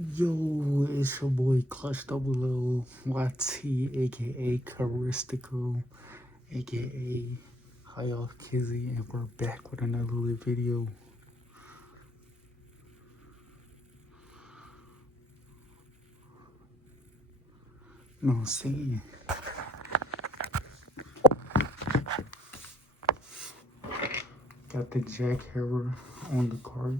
Yo, it's your boy Clutch Double O, YT, aka Charistical, aka Hayal Kizzy, and we're back with another little video. You know what I'm saying? Got the jackhammer on the cart.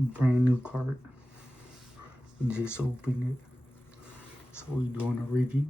Brand new cart. We just opened it. So we doing a review.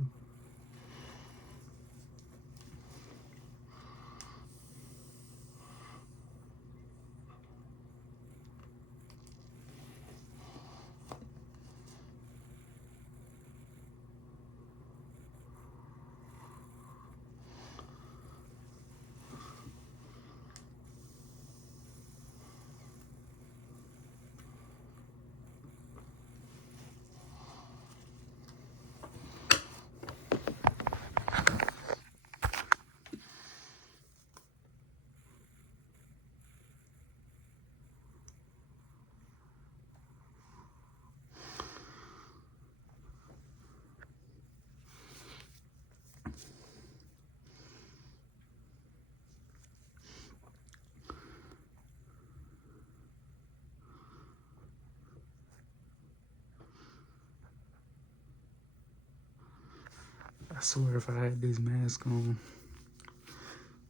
I swear if I had this mask on,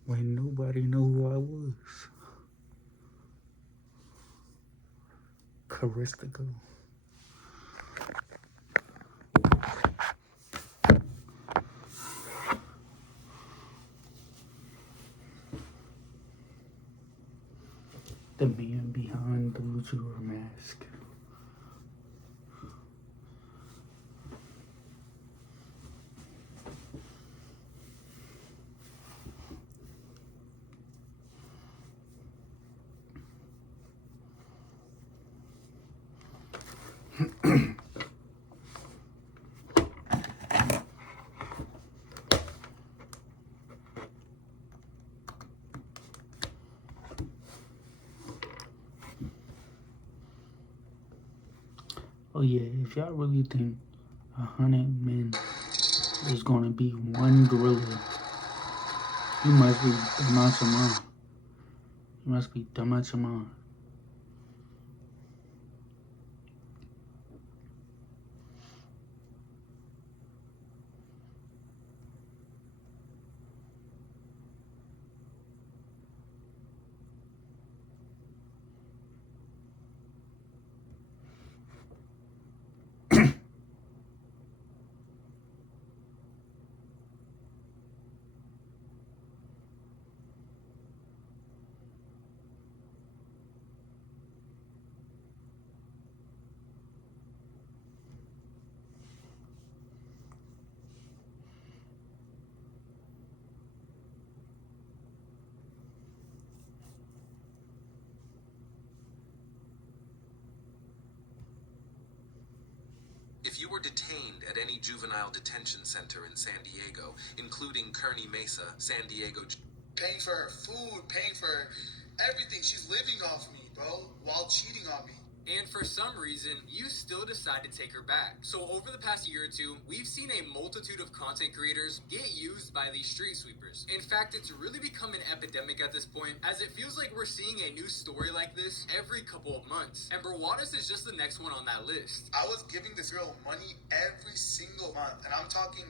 when nobody know who I was. Charistical. The man behind the Luchador mask. Oh yeah, if y'all really think 100 men is gonna be one gorilla, you must be dumb out your mind. You must be dumb out your mind. If you were detained at any juvenile detention center in San Diego, including Kearny Mesa, San Diego, paying for her food, paying for everything. She's living off me, bro, while cheating on me. And for some reason, you still decide to take her back. So over the past year or two, we've seen a multitude of content creators get used by these street sweepers. In fact, it's really become an epidemic at this point, as it feels like we're seeing a new story like this every couple of months. And Brawadas is just the next one on that list. I was giving this girl money every single month, and I'm talking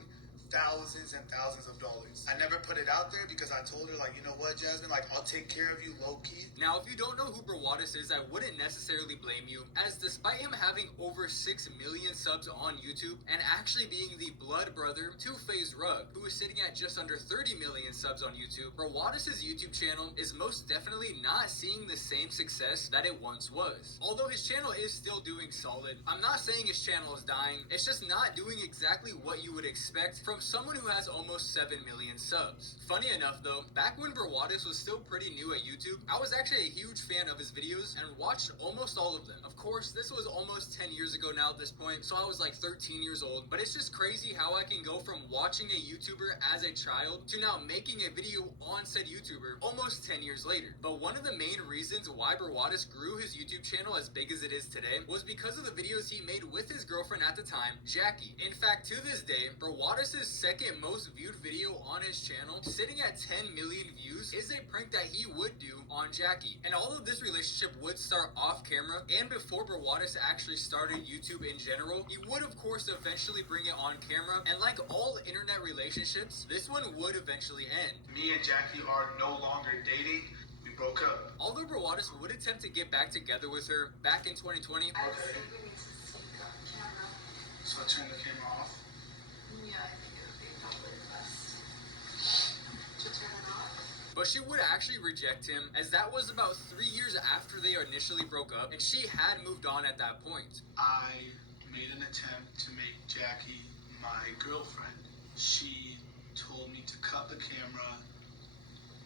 thousands and thousands of dollars. I never put it out there because I told her, like, you know what, Jasmine, like, I'll take care of you low-key. Now, if you don't know who Brawadas is, I wouldn't necessarily blame you, as despite him having over 6 million subs on YouTube and actually being the blood brother to FaZe Rug, who is sitting at just under 30 million subs on YouTube, Brawadas' YouTube channel is most definitely not seeing the same success that it once was. Although his channel is still doing solid, I'm not saying his channel is dying, it's just not doing exactly what you would expect from from someone who has almost 7 million subs. Funny enough though, back when Brawadis was still pretty new at YouTube, I was actually a huge fan of his videos and watched almost all of them. Of course, this was almost 10 years ago now at this point, so I was like 13 years old, but it's just crazy how I can go from watching a YouTuber as a child to now making a video on said YouTuber almost 10 years later. But one of the main reasons why Brawadis grew his YouTube channel as big as it is today was because of the videos he made with his girlfriend at the time, Jackie. In fact, to this day, Brawadis' second most viewed video on his channel, sitting at 10 million views, is a prank that he would do on Jackie. And although this relationship would start off camera and before Brawadis actually started YouTube in general, he would of course eventually bring it on camera, and like all internet relationships, this one would eventually end. Me and Jackie are no longer dating. We broke up. Although Brawadis would attempt to get back together with her back in 2020, So turn the camera off. Yeah, I think it would be probably best to turn it off. but she would actually reject him, as that was about 3 years after they initially broke up, and she had moved on at that point. I made an attempt to make Jackie my girlfriend. She told me to cut the camera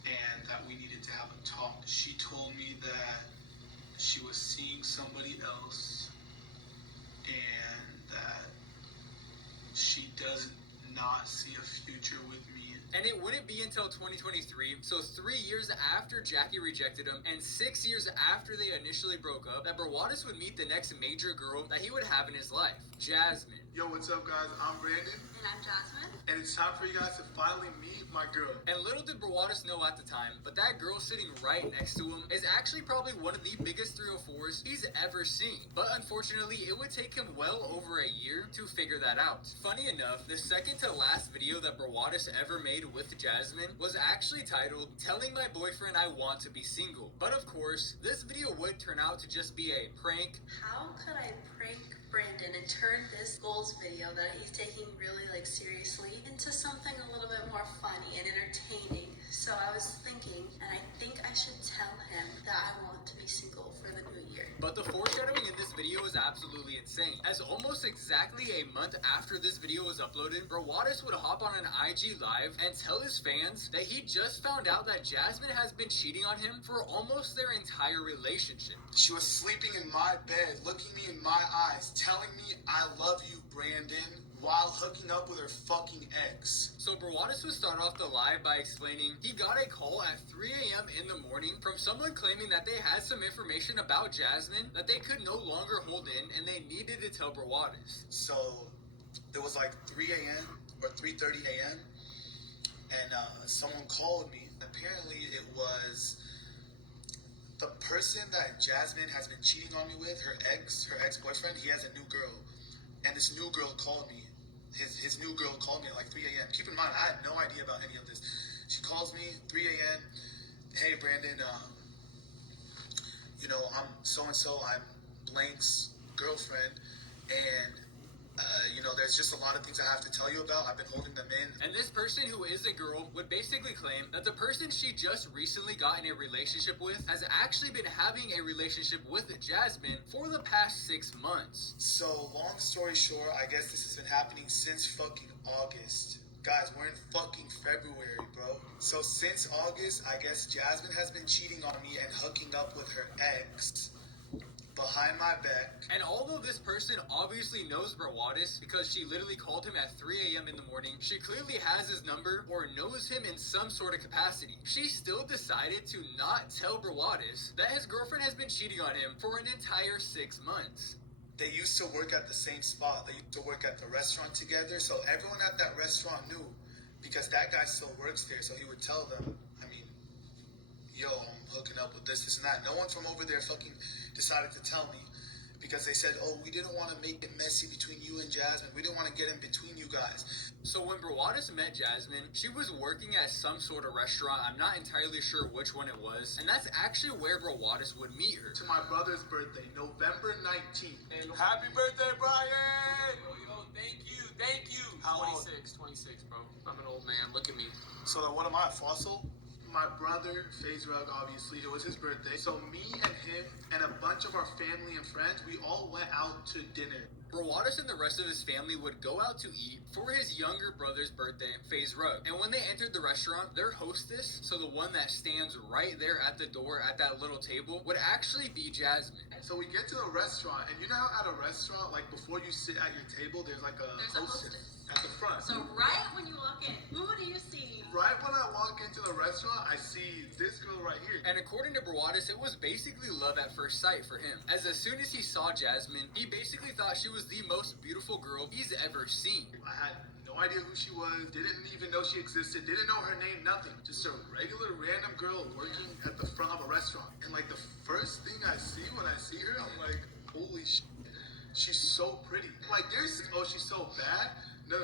and that we needed to have a talk. She told me that she was seeing somebody else and that she does not see a future with me. And it wouldn't be until 2023, so 3 years after Jackie rejected him and 6 years after they initially broke up, that Brawadis would meet the next major girl that he would have in his life, Jasmine. Yo, what's up, guys? I'm Brandon, And I'm Jasmine. and it's time for you guys to finally meet my girl. And little did Brawadis know at the time, but that girl sitting right next to him is actually probably one of the biggest 304s he's ever seen. But unfortunately, it would take him well over a year to figure that out. Funny enough, the second to last video that Brawadis ever made with Jasmine was actually titled, "Telling My Boyfriend I Want to Be Single." But of course, this video would turn out to just be a prank. How could I prank Brandon and turn this goals video that he's taking really seriously into something a little bit more funny and entertaining? So I was thinking, and I think I should tell him that I want to be single for the new year. But the foreshadowing in this video is absolutely insane, as almost exactly a month after this video was uploaded, Brawadis would hop on an IG live and tell his fans that he just found out that Jasmine has been cheating on him for almost their entire relationship. She was sleeping in my bed, looking me in my eyes, telling me I love you, Brandon, while hooking up with her fucking ex. So Brawadis would start off the live by explaining he got a call at 3 a.m. in the morning from someone claiming that they had some information about Jasmine that they could no longer hold in and they needed to tell Brawadis. So it was like 3 a.m. or 3:30 a.m. and someone called me. Apparently it was the person that Jasmine has been cheating on me with, her ex-boyfriend. He has a new girl, and this new girl called me. His new girl called me at like 3 a.m. Keep in mind, I had no idea about any of this. She calls me 3 a.m. Hey, Brandon, I'm so-and-so. I'm Blank's girlfriend, and there's just a lot of things I have to tell you about. I've been holding them in. And this person, who is a girl, would basically claim that the person she just recently got in a relationship with has actually been having a relationship with Jasmine for the past 6 months. So, long story short, I guess this has been happening since fucking August. Guys, we're in fucking February, bro. So since August, I guess Jasmine has been cheating on me and hooking up with her ex behind my back. And although this person obviously knows Brawadis because she literally called him at 3 a.m. in the morning, she clearly has his number or knows him in some sort of capacity. She still decided to not tell Brawadis that his girlfriend has been cheating on him for an entire 6 months. They used to work at the same spot. They used to work at the restaurant together. So everyone at that restaurant knew, because that guy still works there. So he would tell them, yo, I'm hooking up with this and that. No one from over there fucking decided to tell me, because they said, oh, we didn't want to make it messy between you and Jasmine. We didn't want to get in between you guys. So when Brawadis met Jasmine, she was working at some sort of restaurant. I'm not entirely sure which one it was. And that's actually where Brawadis would meet her. To my brother's birthday, November 19th. Happy birthday, Brian! Yo, thank you. How old? 26, bro. I'm an old man. Look at me. So what am I, a fossil? My brother, FaZe Rug, obviously, it was his birthday. So me and him and a bunch of our family and friends, we all went out to dinner. Brawadis and the rest of his family would go out to eat for his younger brother's birthday, FaZe Rug. And when they entered the restaurant, their hostess, so the one that stands right there at the door at that little table, would actually be Jasmine. So we get to the restaurant, and you know how at a restaurant, like before you sit at your table, there's like a hostess at the front. So right when you walk in, who do you see? Right when I walk into the restaurant, I see this girl right here. And according to Brawadis, it was basically love at first sight for him. As soon as he saw Jasmine, he basically thought she was the most beautiful girl he's ever seen. I had no idea who she was, didn't even know she existed, didn't know her name, nothing. Just a regular random girl working at the front of a restaurant. And like the first thing I see when I see her, I'm like, holy shit, she's so pretty. Like oh, she's so bad?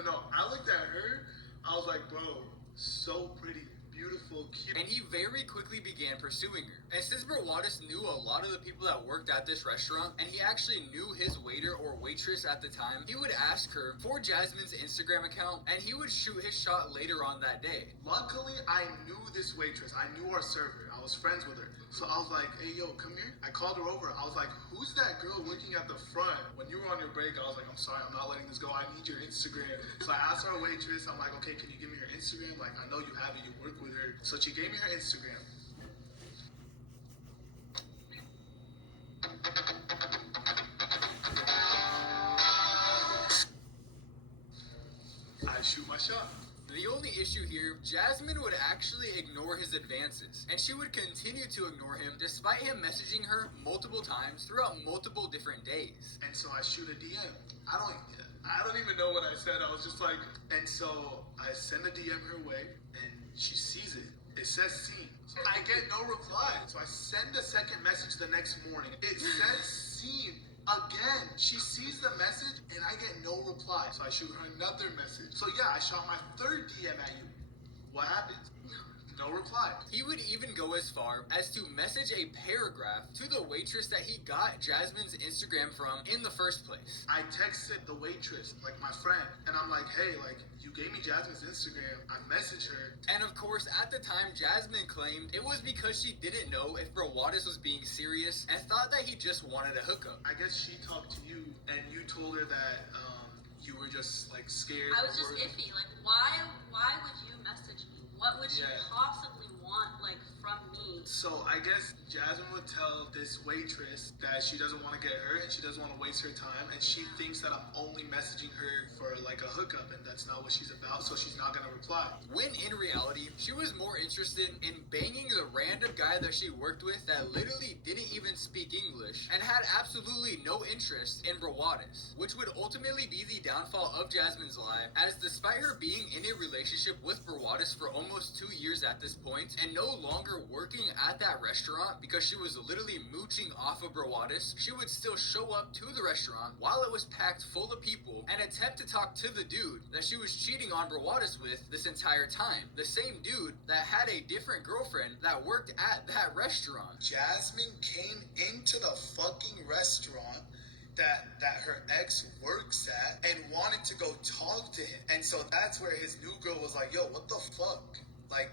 No. I looked at her, I was like, bro, so pretty, beautiful, cute. And he very quickly began pursuing her. And since Brawadis knew a lot of the people that worked at this restaurant, and he actually knew his waiter or waitress at the time, he would ask her for Jasmine's Instagram account, and he would shoot his shot later on that day. Luckily, I knew this waitress. I knew our server. I was friends with her. So I was like, hey, yo, come here. I called her over. I was like, who's that girl working at the front? When you were on your break, I was like, I'm sorry, I'm not letting this go. I need your Instagram. So I asked our waitress, I'm like, okay, can you give me your Instagram? Like, I know you have it. You work with her. So she gave me her Instagram. I shoot my shot. The only issue here, Jasmine would actually ignore his advances, and she would continue to ignore him despite him messaging her multiple times throughout multiple different days. And so I shoot a DM. I don't even know what I said. I was just like, and so I send a DM her way, and she sees it. It says seen. So I get no reply. So I send a second message the next morning. It says seen. Again, she sees the message and I get no reply. So I shoot her another message. So yeah, I shot my third DM at you. What happens? No reply. He would even go as far as to message a paragraph to the waitress that he got Jasmine's Instagram from in the first place. I texted the waitress, like my friend, and I'm like, hey, like, you gave me Jasmine's Instagram. I messaged her. And of course, at the time, Jasmine claimed it was because she didn't know if Brawadis was being serious and thought that he just wanted a hookup. I guess she talked to you and you told her that you were just like scared. I was just iffy. Like, why would you message me? What would you possibly want, like, from me? So I guess Jasmine would tell this waitress that she doesn't want to get hurt and she doesn't want to waste her time, and she thinks that I'm only messaging her for like a hookup, and that's not what she's about, so she's not gonna reply. When in reality, she was more interested in banging the random guy that she worked with that literally didn't even speak English and had absolutely no interest in Brawadis, which would ultimately be the downfall of Jasmine's life, as despite her being in a relationship with Brawadis for almost 2 years at this point and no longer working at that restaurant because she was literally mooching off of Brawadis, she would still show up to the restaurant while it was packed full of people and attempt to talk to the dude that she was cheating on Brawadis with this entire time. The same dude that had a different girlfriend that worked at that restaurant. Jasmine came into the fucking restaurant that her ex works at and wanted to go talk to him. And so that's where his new girl was like, yo, what the fuck? Like,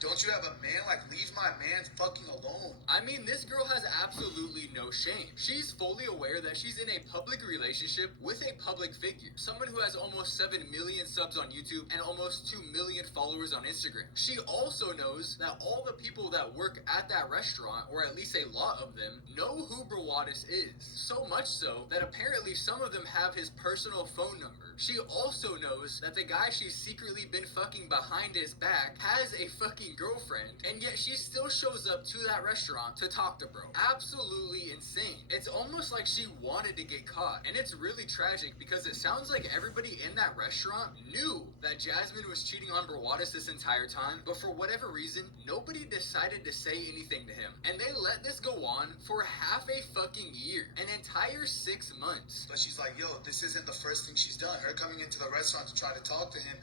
don't you have a man? Like, leave my man fucking alone. I mean, this girl has absolutely no shame. She's fully aware that she's in a public relationship with a public figure, someone who has almost 7 million subs on YouTube and almost 2 million followers on Instagram. She also knows that all the people that work at that restaurant, or at least a lot of them, know who Brawadis is. So much so that apparently some of them have his personal phone number. She also knows that the guy she's secretly been fucking behind his back has a fucking girlfriend, and yet she still shows up to that restaurant to talk to bro. Absolutely insane. It's almost like she wanted to get caught, and it's really tragic because it sounds like everybody in that restaurant knew that Jasmine was cheating on Brawadis this entire time, but for whatever reason, nobody decided to say anything to him, and they let this go on for half a fucking year, an entire 6 months. But she's like, yo, this isn't the first thing she's done. Her coming into the restaurant to try to talk to him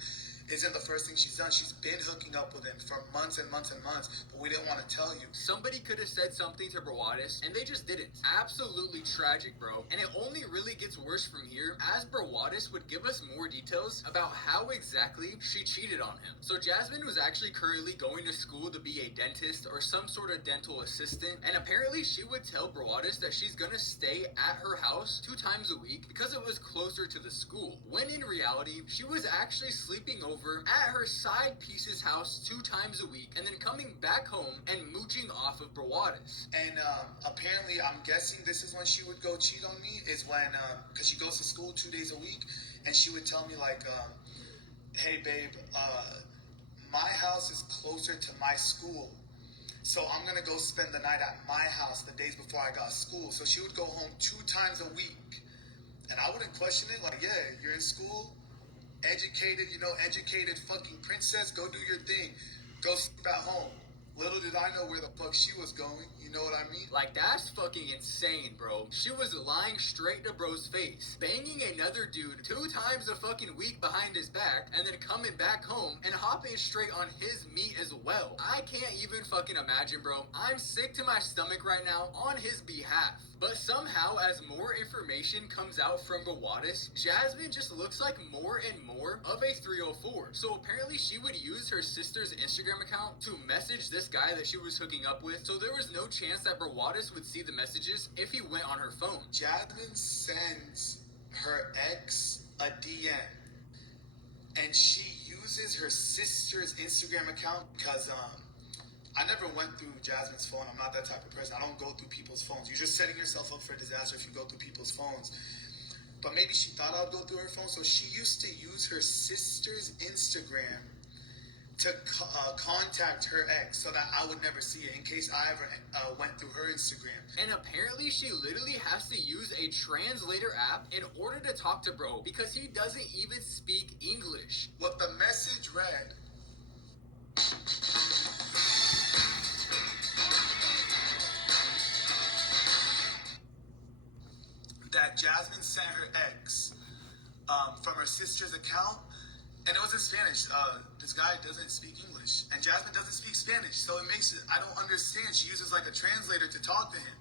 isn't the first thing she's done. She's been hooking up with him for months and months and months, but we didn't want to tell you. Somebody could have said something to Brawadis, and they just didn't. Absolutely tragic, bro. And it only really gets worse from here, as Brawadis would give us more details about how exactly she cheated on him. So Jasmine was actually currently going to school to be a dentist or some sort of dental assistant, and apparently she would tell Brawadis that she's gonna stay at her house 2 times a week because it was closer to the school, when in reality, she was actually sleeping over at her side piece's house 2 times a week and then coming back home and mooching off of Brawadis. And apparently, I'm guessing this is when she would go cheat on me, is when, because she goes to school 2 days a week, and she would tell me like, hey babe, my house is closer to my school, so I'm gonna go spend the night at my house the days before I got school. So she would go home 2 times a week, and I wouldn't question it. Like, yeah, you're in school, educated, educated fucking princess, go do your thing, go sleep at home. Little did I know where the fuck she was going, you know what I mean? Like, that's fucking insane, bro. She was lying straight to bro's face, banging another dude 2 times a fucking week behind his back, and then coming back home and hopping straight on his meat as well. I can't even fucking imagine, bro. I'm sick to my stomach right now on his behalf. But somehow, as more information comes out from Brawadis, Jasmine just looks like more and more of a 304. So apparently she would use her sister's Instagram account to message this guy that she was hooking up with, so there was no chance that Brawadis would see the messages if he went on her phone. Jasmine sends her ex a DM, and she uses her sister's Instagram account because I never went through Jasmine's phone. I'm not that type of person. I don't go through people's phones. You're just setting yourself up for disaster if you go through people's phones. But maybe she thought I would go through her phone, so she used to use her sister's Instagram to contact her ex so that I would never see it in case I ever went through her Instagram. And apparently she literally has to use a translator app in order to talk to bro because he doesn't even speak English. What the message read: that Jasmine sent her ex from her sister's account, and it was in Spanish. This guy doesn't speak English, and Jasmine doesn't speak Spanish, so it makes it, I don't understand. She uses like a translator to talk to him,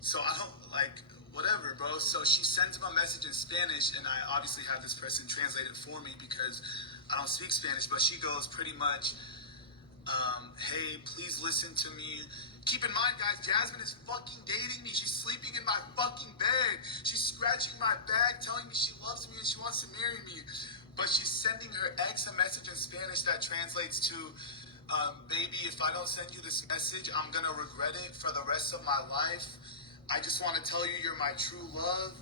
so I don't, like, whatever, bro. So she sends him a message in Spanish, and I obviously have this person translate it for me because I don't speak Spanish, but she goes pretty much, hey, please listen to me. Keep in mind, guys, Jasmine is fucking dating me. She's sleeping in my fucking bed. She's scratching my back, telling me she loves me and she wants to marry me. But she's sending her ex a message in Spanish that translates to, baby, if I don't send you this message, I'm gonna regret it for the rest of my life. I just want to tell you you're my true love.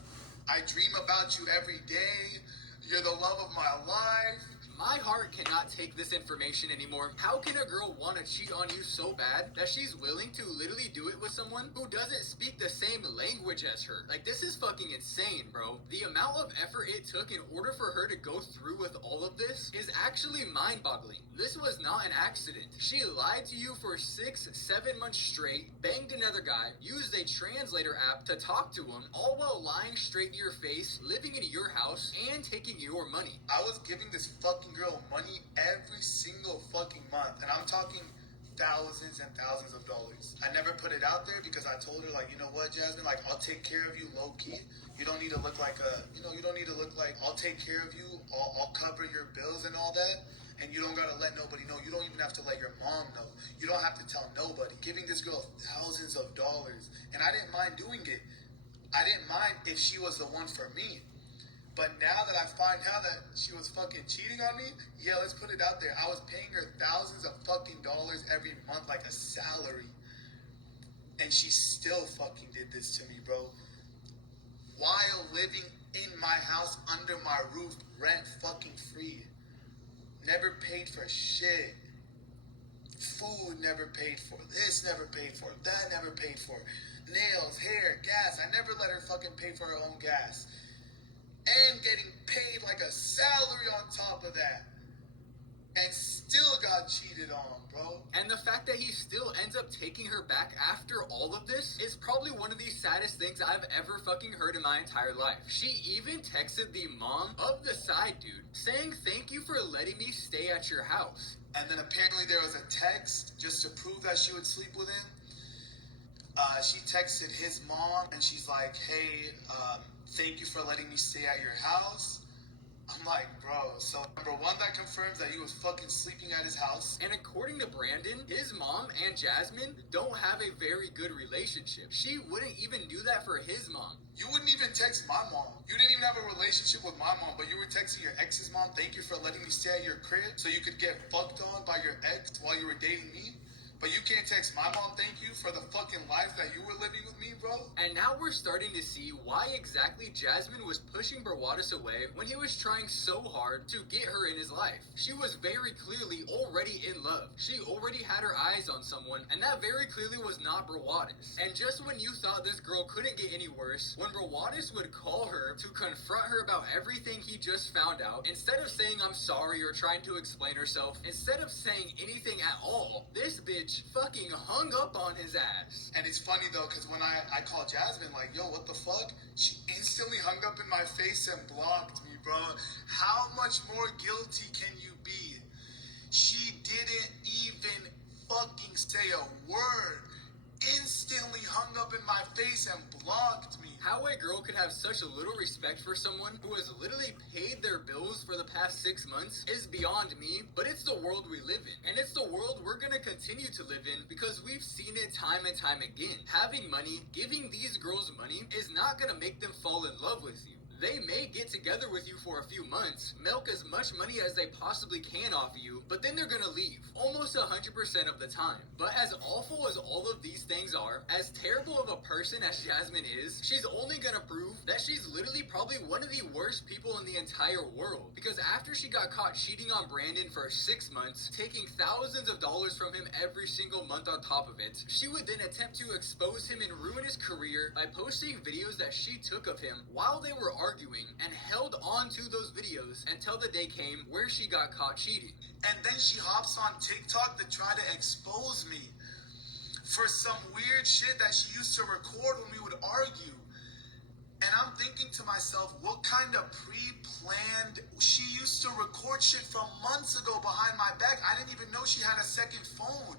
I dream about you every day. You're the love of my life. My heart cannot take this information anymore. How can a girl want to cheat on you so bad that she's willing to literally do it with someone who doesn't speak the same language as her? Like, this is fucking insane, bro. The amount of effort it took in order for her to go through with all of this is actually mind-boggling. This was not an accident. She lied to you for 6-7 months straight, banged another guy, used a translator app to talk to him, all while lying straight to your face, living in your house, and taking your money. I was giving this fucking girl money every single fucking month, and I'm talking thousands and thousands of dollars. I never put it out there because I told her, like, you know what, Jasmine, like, I'll take care of you low-key. You don't need to look like I'll take care of you, I'll cover your bills and all that, and you don't gotta let nobody know. You don't even have to let your mom know. You don't have to tell nobody. Giving this girl thousands of dollars, and I didn't mind doing it. I didn't mind if she was the one for me. But now that I find out that she was fucking cheating on me, yeah, let's put it out there. I was paying her thousands of fucking dollars every month like a salary. And she still fucking did this to me, bro. While living in my house under my roof, rent fucking free. Never paid for shit. Food never paid for. This never paid for. That never paid for. Nails, hair, gas. I never let her fucking pay for her own gas. And getting paid like a salary on top of that. And still got got cheated on, bro. And the fact that he still ends up taking her back after all of this is probably one of the saddest things I've ever fucking heard in my entire life. She even texted the mom of the side dude saying, "Thank you for letting me stay at your house." And then apparently there was a text just to prove that she would sleep with him. She texted his mom and she's like, "Hey, thank you for letting me stay at your house." I'm like, bro, so number one, that confirms that he was fucking sleeping at his house. And according to Brandon, his mom and Jasmine don't have a very good relationship. She wouldn't even do that for his mom. You wouldn't even text my mom. You didn't even have a relationship with my mom, but you were texting your ex's mom, "Thank you for letting me stay at your crib so you could get fucked on by your ex while you were dating me." But you can't text my mom, "Thank you for the fucking life that you were living with me, bro." And now we're starting to see why exactly Jasmine was pushing Brawadis away when he was trying so hard to get her in his life. She was very clearly already in love. She already had her eyes on someone, and that very clearly was not Brawadis. And just when you thought this girl couldn't get any worse, when Brawadis would call her to confront her about everything he just found out, instead of saying "I'm sorry" or trying to explain herself, instead of saying anything at all, this bitch fucking hung up on his ass. And it's funny though, because when I called Jasmine, like, "Yo, what the fuck?" She instantly hung up in my face and blocked me, bro. How much more guilty can you be? She didn't even fucking say a word. Instantly hung up in my face and blocked me. How a girl could have such a little respect for someone who has literally paid their bills for the past 6 months is beyond me, but it's the world we live in. And it's the world we're gonna continue to live in because we've seen it time and time again. Having money, giving these girls money, is not gonna make them fall in love with you. They may get together with you for a few months, milk as much money as they possibly can off you, but then they're gonna leave, almost 100% of the time. But as awful as all of these things are, as terrible of a person as Jasmine is, she's only gonna prove that she's literally probably one of the worst people in the entire world. Because after she got caught cheating on Brandon for 6 months, taking thousands of dollars from him every single month on top of it, she would then attempt to expose him and ruin his career by posting videos that she took of him while they were arguing, and held on to those videos until the day came where she got caught cheating. And then she hops on TikTok to try to expose me for some weird shit that she used to record when we would argue. And I'm thinking to myself, what kind of pre-planned... She used to record shit from months ago behind my back. I didn't even know she had a second phone.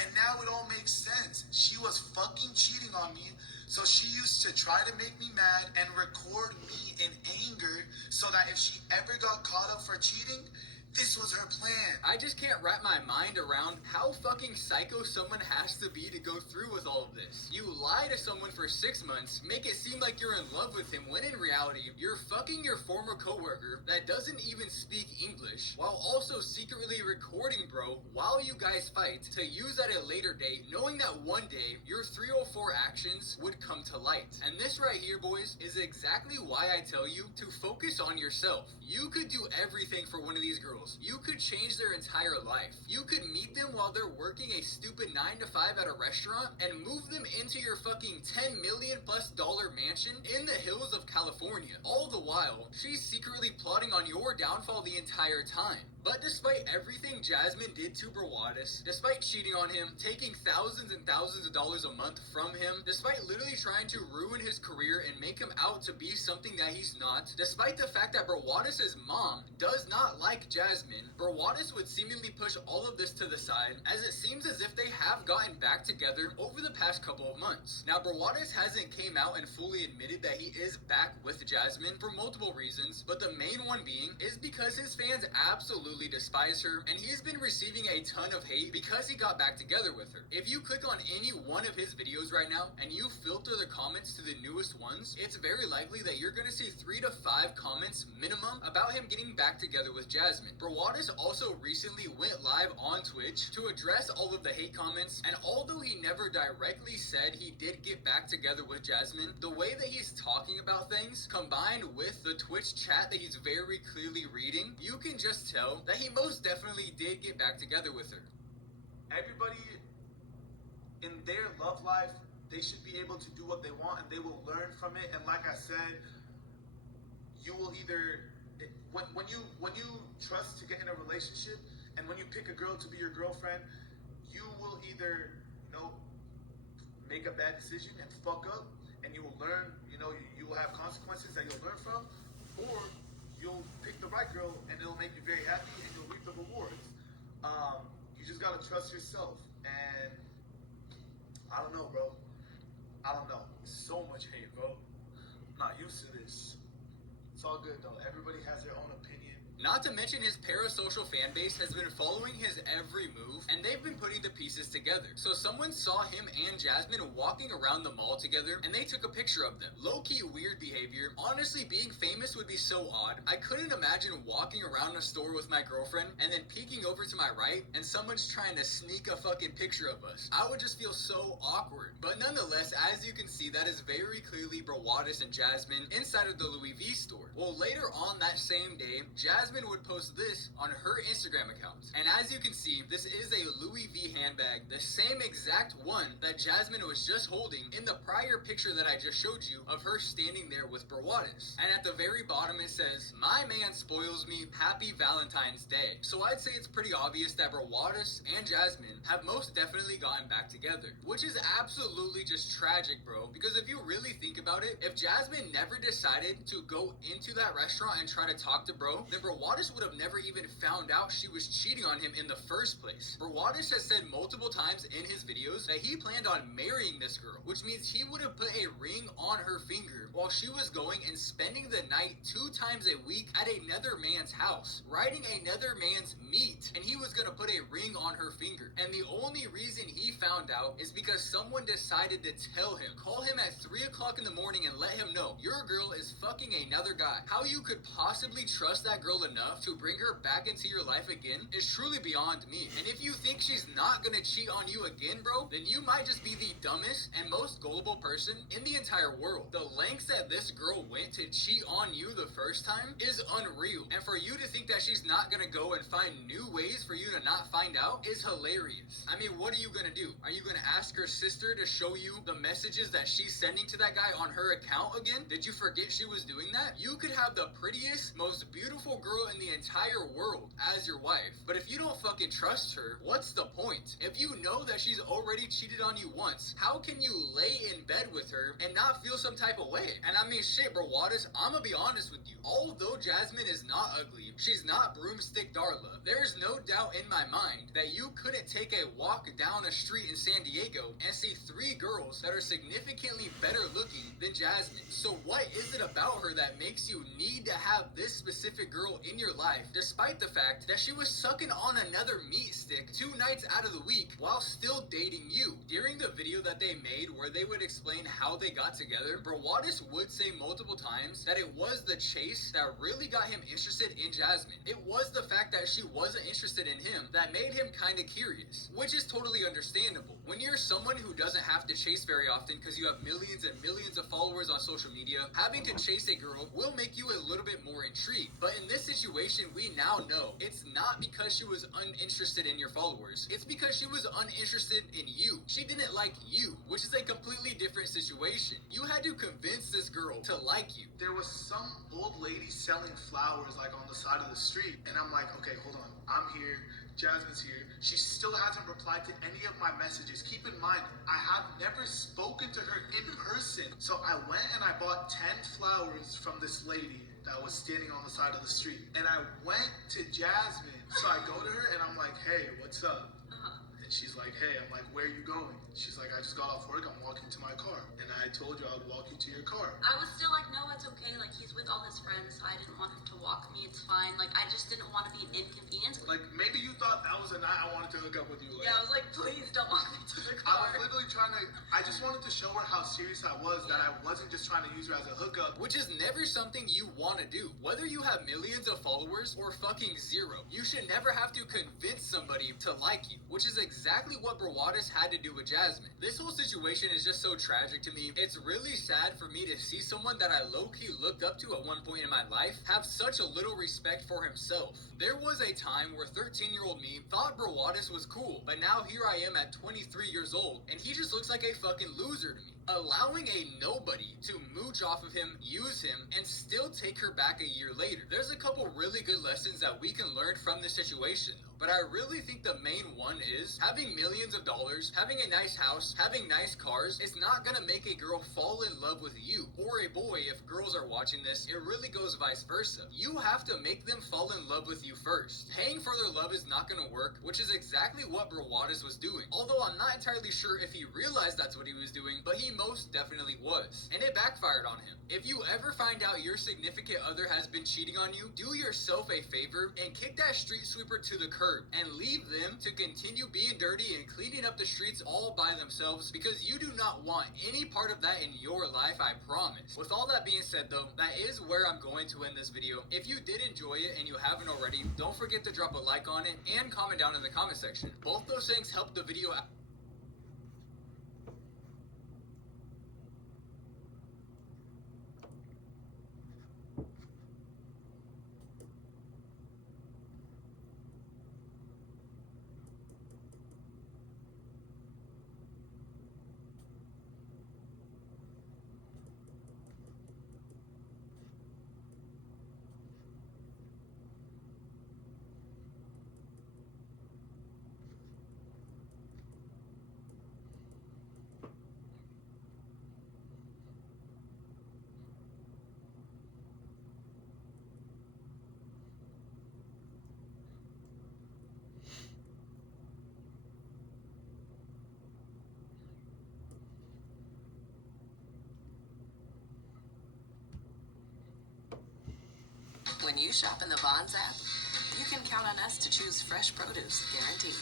And now it all makes sense. She was fucking cheating on me. So she used to try to make me mad and record me in anger so that if she ever got caught up for cheating, this was her plan. I just can't wrap my mind around how fucking psycho someone has to be to go through with all of this. You lie to someone for 6 months, make it seem like you're in love with him, when in reality, you're fucking your former coworker that doesn't even speak English, while also secretly recording bro while you guys fight to use at a later date, knowing that one day your 304 actions would come to light. And this right here, boys, is exactly why I tell you to focus on yourself. You could do everything for one of these girls. You could change their entire life. You could meet them while they're working a stupid 9 to 5 at a restaurant and move them into your fucking $10 million+ mansion in the hills of California. All the while, she's secretly plotting on your downfall the entire time. But despite everything Jasmine did to Brawadis, despite cheating on him, taking thousands and thousands of dollars a month from him, despite literally trying to ruin his career and make him out to be something that he's not, despite the fact that Brawadis' mom does not like Jasmine, Brawadis would seemingly push all of this to the side, as it seems as if they have gotten back together over the past couple of months. Now, Brawadis hasn't came out and fully admitted that he is back with Jasmine for multiple reasons, but the main one being is because his fans absolutely despise her, and he's been receiving a ton of hate because he got back together with her. If you click on any one of his videos right now, and you filter the comments to the newest ones, it's very likely that you're gonna see 3 to 5 comments minimum about him getting back together with Jasmine. Brawadis also recently went live on Twitch to address all of the hate comments, and although he never directly said he did get back together with Jasmine, the way that he's talking about things, combined with the Twitch chat that he's very clearly reading, you can just tell that he most definitely did get back together with her. Everybody in their love life, they should be able to do what they want and they will learn from it. And like I said, you will either when you trust to get in a relationship And when you pick a girl to be your girlfriend, you will either, make a bad decision and fuck up, and you will learn, you will have consequences that you'll learn from, or you'll pick the right girl and it'll make you very happy and you'll reap the rewards. You just gotta trust yourself. And I don't know, bro. I don't know. So much hate, bro. I'm not used to this. It's all good though. Everybody has their own opinion. Not to mention his parasocial fan base has been following his every move, and they've been putting the pieces together. So someone saw him and Jasmine walking around the mall together, and they took a picture of them. Low-key weird behavior. Honestly, being famous would be so odd. I couldn't imagine walking around a store with my girlfriend, and then peeking over to my right, and someone's trying to sneak a fucking picture of us. I would just feel so awkward. But nonetheless, as you can see, that is very clearly Brawadis and Jasmine inside of the Louis V store. Well, later on that same day, Jasmine would post this on her Instagram account. And as you can see, this is a Louis V handbag, the same exact one that Jasmine was just holding in the prior picture that I just showed you of her standing there with Brawadis. And at the very bottom it says, "My man spoils me, happy Valentine's Day." So I'd say it's pretty obvious that Brawadis and Jasmine have most definitely gotten back together, which is absolutely just tragic, bro. Because if you really think about it, if Jasmine never decided to go into that restaurant and try to talk to bro, then Brawadis would have never even found out she was cheating on him in the first place. Brawadis has said multiple times in his videos that he planned on marrying this girl, which means he would have put a ring on her finger while she was going and spending the night 2 times a week at another man's house, riding another man's meat, and he was gonna put a ring on her finger. And the only reason he found out is because someone decided to tell him, call him at 3 o'clock in the morning and let him know your girl is fucking another guy. How you could possibly trust that girl enough to bring her back into your life again is truly beyond me. And if you think she's not gonna cheat on you again, bro, then you might just be the dumbest and most gullible person in the entire world. The lengths that this girl went to cheat on you the first time is unreal. And for you to think that she's not gonna go and find new ways for you to not find out is hilarious. I mean, what are you gonna do? Are you gonna ask her sister to show you the messages that she's sending to that guy on her account again? Did you forget she was doing that? You could have the prettiest, most beautiful girl in the entire world as your wife, but if you don't fucking trust her, what's the point? If you know that she's already cheated on you once, how can you lay in bed with her and not feel some type of way? And I mean, shit, Brawadis, I'm gonna be honest with you. Although Jasmine is not ugly, she's not broomstick Darla. There's no doubt in my mind that you couldn't take a walk down a street in San Diego and see 3 girls that are significantly better looking than Jasmine. So what is it about her that makes you need to have this specific girl in your life, despite the fact that she was sucking on another meat stick 2 nights out of the week while still dating you? During the video that they made where they would explain how they got together, Brawadis would say multiple times that it was the chase that really got him interested in Jasmine. It was the fact that she wasn't interested in him that made him kind of curious, which is totally understandable. When you're someone who doesn't have to chase very often because you have millions and millions of followers on social media, having to chase a girl will make you a little bit more intrigued. But in this situation, we now know it's not because she was uninterested in your followers. It's because she was uninterested in you. She didn't like you, which is a completely different situation. You had to convince this girl to like you. There was some old lady selling flowers like on the side of the street, and I'm like, okay, hold on. I'm here. Jasmine's here. She still hasn't replied to any of my messages. Keep in mind, I have never spoken to her in person. So I went and I bought 10 flowers from this lady that was standing on the side of the street. And I went to Jasmine. So I go to her and I'm like, hey, what's up? And she's like, hey, I'm like, where are you going? She's like, I just got off work, I'm walking to my car. And I told you I would walk you to your car. I was still like, no, it's okay. Like, he's with all his friends, so I didn't want him to walk me. It's fine. Like, I just didn't want to be an inconvenience. Like, maybe you thought that was a night I wanted to hook up with you. Like, Yeah, I was like, please don't walk me to the I car. was literally trying to, I just wanted to show her how serious I was, that I wasn't just trying to use her as a hookup. Which is never something you want to do. Whether you have millions of followers or fucking 0, you should never have to convince somebody to like you, which is exactly what Brawadis had to do with Jasmine. This whole situation is just so tragic to me. It's really sad for me to see someone that I low-key looked up to at one point in my life have such a little respect for himself. There was a time where 13-year-old me thought Brawadis was cool, but now here I am at 23 years old, and he just looks like a fucking loser to me. Allowing a nobody to mooch off of him, use him, and still take her back a year later. There's a couple really good lessons that we can learn from this situation though. but I really think the main one is having millions of dollars, having a nice house, having nice cars is not gonna make a girl fall in love with you, or a boy. If girls are watching this, it really goes vice versa. You have to make them fall in love with you first. Paying for their love is not gonna work, which is exactly what Brawadis was doing. Although I'm not entirely sure if he realized that's what he was doing, but he most definitely was. And it backfired on him. If you ever find out your significant other has been cheating on you, do yourself a favor and kick that street sweeper to the curb and leave them to continue being dirty and cleaning up the streets all by themselves, because you do not want any part of that in your life, I promise. With all that being said though, that is where I'm going to end this video. If you did enjoy it and you haven't already, don't forget to drop a like on it and comment down in the comment section. Both those things help the video out. When you shop in the Bonds app, you can count on us to choose fresh produce, guaranteed.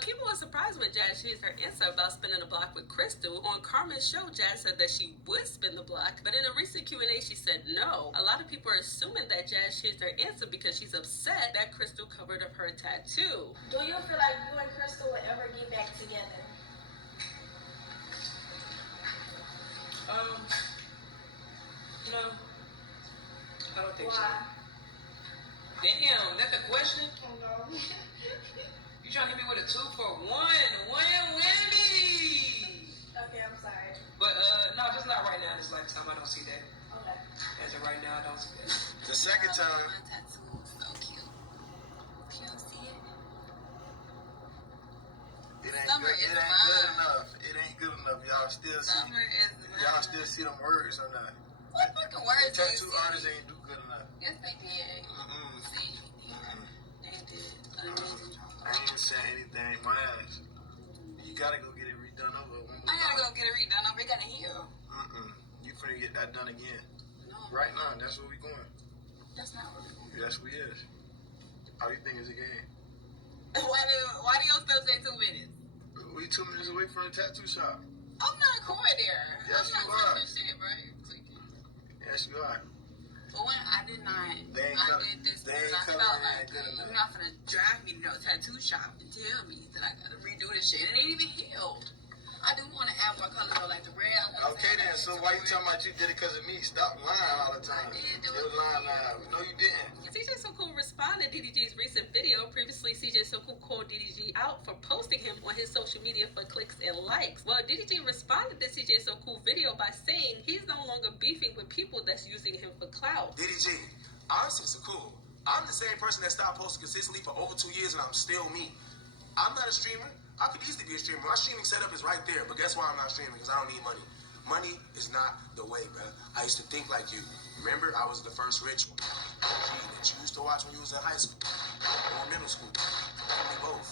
People were surprised when Jazz shared her answer about spinning the block with Crystal. On Carmen's show, Jazz said that she would spin the block, but in a recent Q&A, she said no. A lot of people are assuming that Jazz shared her answer because she's upset that Crystal covered up her tattoo. Do you feel like you and Crystal will ever get back together? No. I don't think Why? so. Damn, that's a question? No. You trying to hit me with a 2 for 1? Win-win-y! Okay, I'm sorry. But, no, just not right now. This lifetime, I don't see that. Okay. As of right now, I don't see that. The second time, My tattoo is so cute. You don't see it? it ain't Summer good. is It ain't mine. good enough. It ain't good enough. Y'all still see. Summer is Y'all still see them words or not? What fucking words did Tattoo you see? artists ain't do good enough. Yes, they did. Mm-mm. See? They did. I ain't even saying anything. My ass. You gotta go get it redone over one more I gotta time. go get it redone. I'm gonna heal. You finna get that done again. No, Right now, that's where we going. that's not what we're doing. Yes, we is. How you think is a game? Why do you still say 2 minutes? We 2 minutes away from the tattoo shop. I'm not going there. Yes, I'm you not are. touching shit, bro. You're tweaking. Yes, you are. For one, I did not. They ain't I color- did this they because ain't I color felt ain't like good enough. you're not gonna drive me to no tattoo shop and tell me that I gotta redo this shit. It ain't even healed. I do want to add more colors though, like the red. Okay then, so why you talking about you did it because of me? Stop lying all the time. I did do You're it. lying now. No, you didn't. CJ So Cool responded to DDG's recent video. Previously, CJ So Cool called DDG out for posting him on his social media for clicks and likes. Well, DDG responded to CJ So Cool video by saying he's no longer beefing with people that's using him for clout. DDG, honestly, so cool. I'm the same person that stopped posting consistently for over 2 years, and I'm still me. I'm not a streamer. I could easily be a streamer. My streaming setup is right there, but guess why I'm not streaming? Because I don't need money. Money is not the way, bro. I used to think like you. Remember, I was the first rich one that you used to watch when you was in high school or middle school. Me both.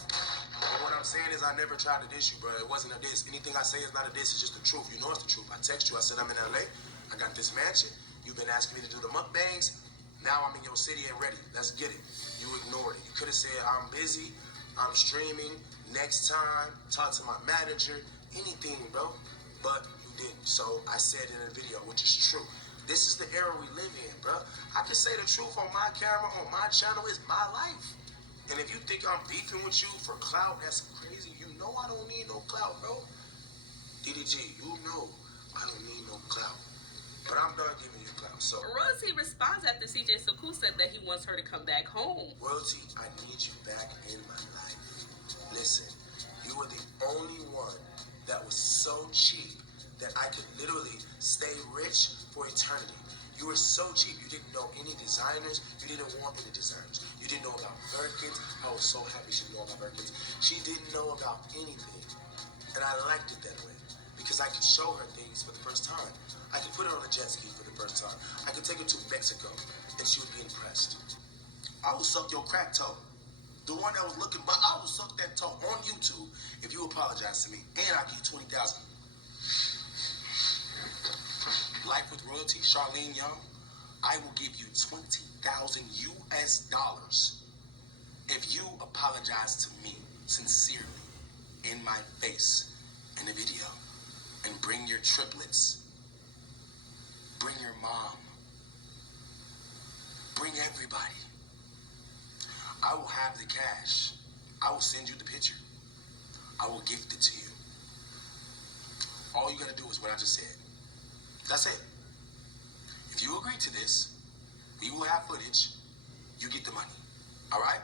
But what I'm saying is I never tried to diss you, bro. It wasn't a diss. Anything I say is not a diss. It's just the truth. You know it's the truth. I text you. I said I'm in LA. I got this mansion. You've been asking me to do the mukbangs. Now I'm in your city and ready. Let's get it. You ignored it. You could have said I'm busy. I'm streaming. Next time, talk to my manager, anything, bro. But you didn't. So I said in a video, which is true. This is the era we live in, bro. I can say the truth on my camera, on my channel. It's my life. And if you think I'm beefing with you for clout, that's crazy. You know I don't need no clout, bro. DDG, you know I don't need no clout. But I'm done giving you clout. So, Royalty responds after CJ So Cool said that he wants her to come back home. Royalty, I need you back in my life. Listen, you were the only one that was so cheap that I could literally stay rich for eternity. You were so cheap. You didn't know any designers. You didn't want any designers. You didn't know about Birkins. I was so happy she didn't know about Birkins. She didn't know about anything. And I liked it that way because I could show her things for the first time. I could put her on a jet ski for the first time. I could take her to Mexico and she would be impressed. I will suck your crack toe. The one that was looking, but I will suck that toe on YouTube if you apologize to me. And I'll give you 20,000. Life with Royalty, Charlene Young, I will give you 20,000 US dollars if you apologize to me sincerely in my face in a video and bring your triplets, bring your mom, bring everybody. I will have the cash. I will send you the picture. I will gift it to you. All you gotta do is what I just said. That's it. If you agree to this, we will have footage. You get the money. All right?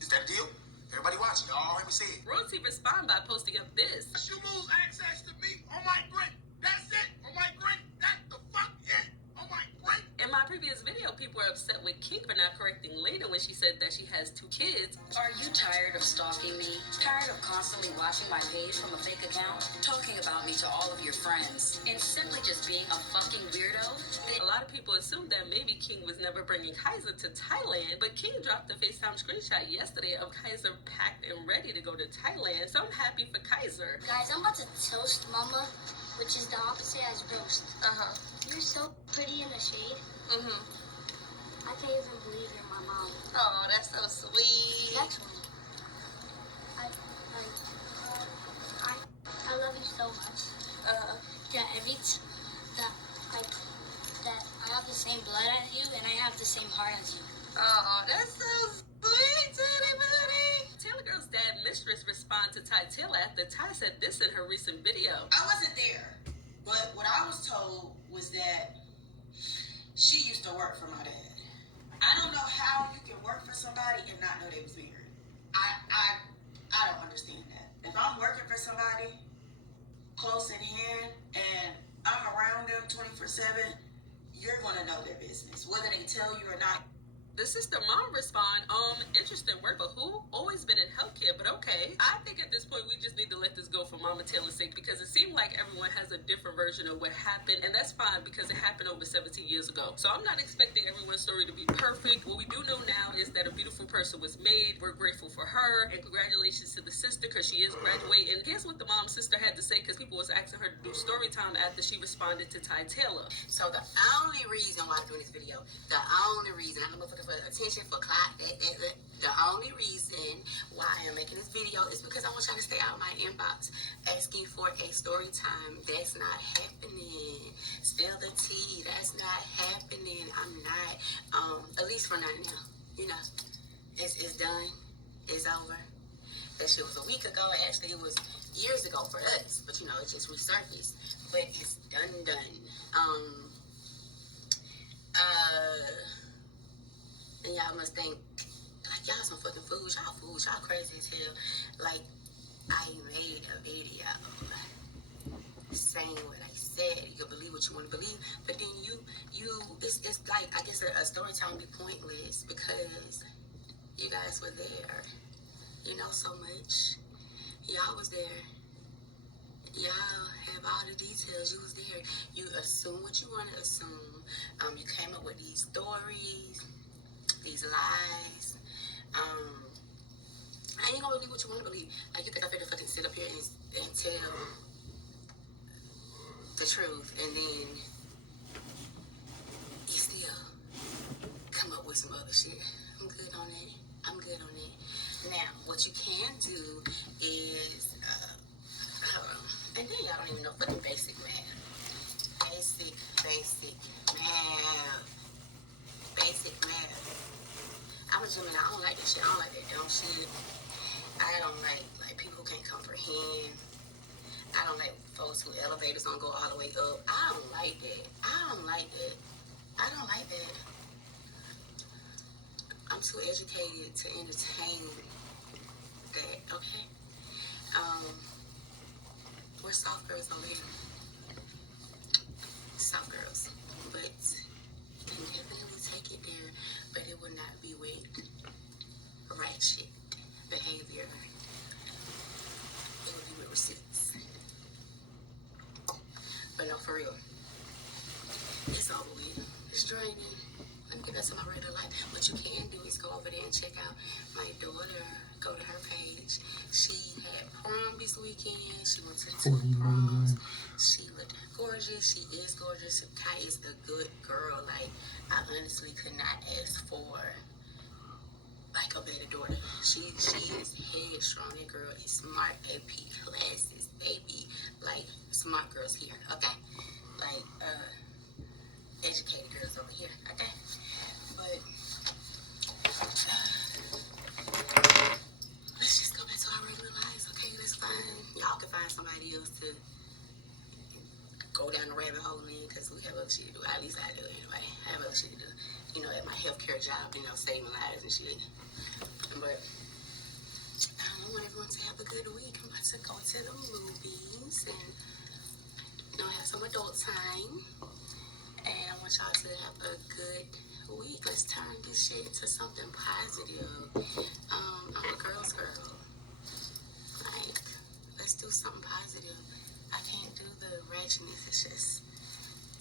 Is that a deal? Everybody watching, y'all heard me say it. Royalty respond by posting up this. You lose access to me on my grid. That's it. On my grid. That's the fuck it. On my grid. In my previous video, people were upset with King for not correcting Lena when she said that she has 2 kids. Are you tired of stalking me? Tired of constantly watching my page from a fake account? Talking about me to all of your friends? And simply just being a fucking weirdo? A lot of people assumed that maybe King was never bringing Kaiser to Thailand, but King dropped a FaceTime screenshot yesterday of Kaiser packed and ready to go to Thailand, so I'm happy for Kaiser. Guys, I'm about to toast Mama, which is the opposite as roast. You're so pretty in the shade. I can't even believe you're my mom. Oh, that's so sweet. Next one. I love you so much. That that I have the same blood as you and I have the same heart as you. Oh, that's so sweet, Teddy Buddy. Taylor Girl's dad, Mistress, responded to Ty Taylor after Ty said this in her recent video. I wasn't there, but what I was told was that she used to work for my dad. I don't know how you can work for somebody and not know they was married. I don't understand that. If I'm working for somebody close in hand and I'm around them 24/7, you're gonna know their business, whether they tell you or not. The sister mom respond, interesting work, but who? Always been in healthcare, but okay. I think at this point we just need to let this go for Mama Taylor's sake because it seemed like everyone has a different version of what happened, and that's fine because it happened over 17 years ago. So I'm not expecting everyone's story to be perfect. What we do know now is that a beautiful person was made. We're grateful for her, and congratulations to the sister because she is graduating. Here's what the mom's sister had to say because people was asking her to do story time after she responded to Ty Taylor. So the only reason why I'm doing this video, the only reason, I'm looking for attention, for clout, the only reason why I'm making this video is because I want y'all to stay out of my inbox asking for a story time. That's not happening. Spill the tea. That's not happening. I'm not, at least for not now. You know, it's done. It's over. That shit was a week ago. Actually, it was years ago for us. But, you know, it just resurfaced. But it's done. And y'all must think, like, y'all some fucking fools. Y'all crazy as hell. Like, I made a video saying what I said. You can believe what you want to believe. But then it's like, I guess a story time would be pointless because you guys were there. You know so much. Y'all was there. Y'all have all the details. You was there. You assume what you want to assume. You came up with these stories, these lies. I ain't gonna believe what you want to believe. Like, you think I'm finna fucking sit up here and tell the truth, and then you still come up with some other shit. I'm good on that. Now, what you can do is, hold on. And then y'all don't even know fucking basic math. Basic math. I'm a Gemini. I don't like that shit. I don't like that dumb shit. I don't like people who can't comprehend. I don't like folks who elevators don't go all the way up. I don't like that. I'm too educated to entertain that, okay? We're soft girls over here. Soft girls. But you can definitely take it there, but it will not be with ratchet behavior. It would be with receipts. But no, for real. It's over with. It's draining. Let me get back to my regular life. What you can do is go over there and check out my daughter. Go to her page. She had prom this weekend. She went to the 2 proms. She looked gorgeous. She is gorgeous. Kai is a good girl. Like, I honestly could not ask for like a better daughter. She is headstrong. That girl is smart. AP classes, baby. Like, smart girls here. Okay. Like, educated girls over here, okay? But let's just go back to our regular lives, okay? That's fine. Y'all can find somebody else to go down the rabbit hole in, because we have other shit to do. At least I do anyway. I have other shit to do. You know, at my healthcare job, you know, saving lives and shit. But I want everyone to have a good week. I'm about to go to the movies and, you know, have some adult time. And I want y'all to have a good week. Let's turn this shit into something positive. I'm a girl's girl. Like, let's do something positive. I can't do the ratchetness. It's just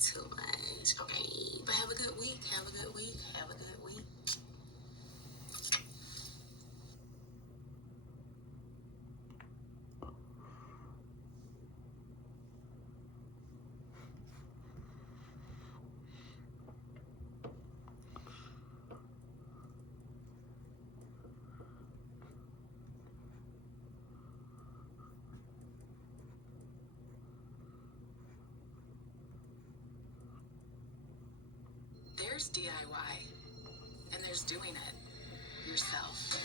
too much. Okay. But have a good week. Have a good week. Have a good week. There's DIY, and there's doing it yourself.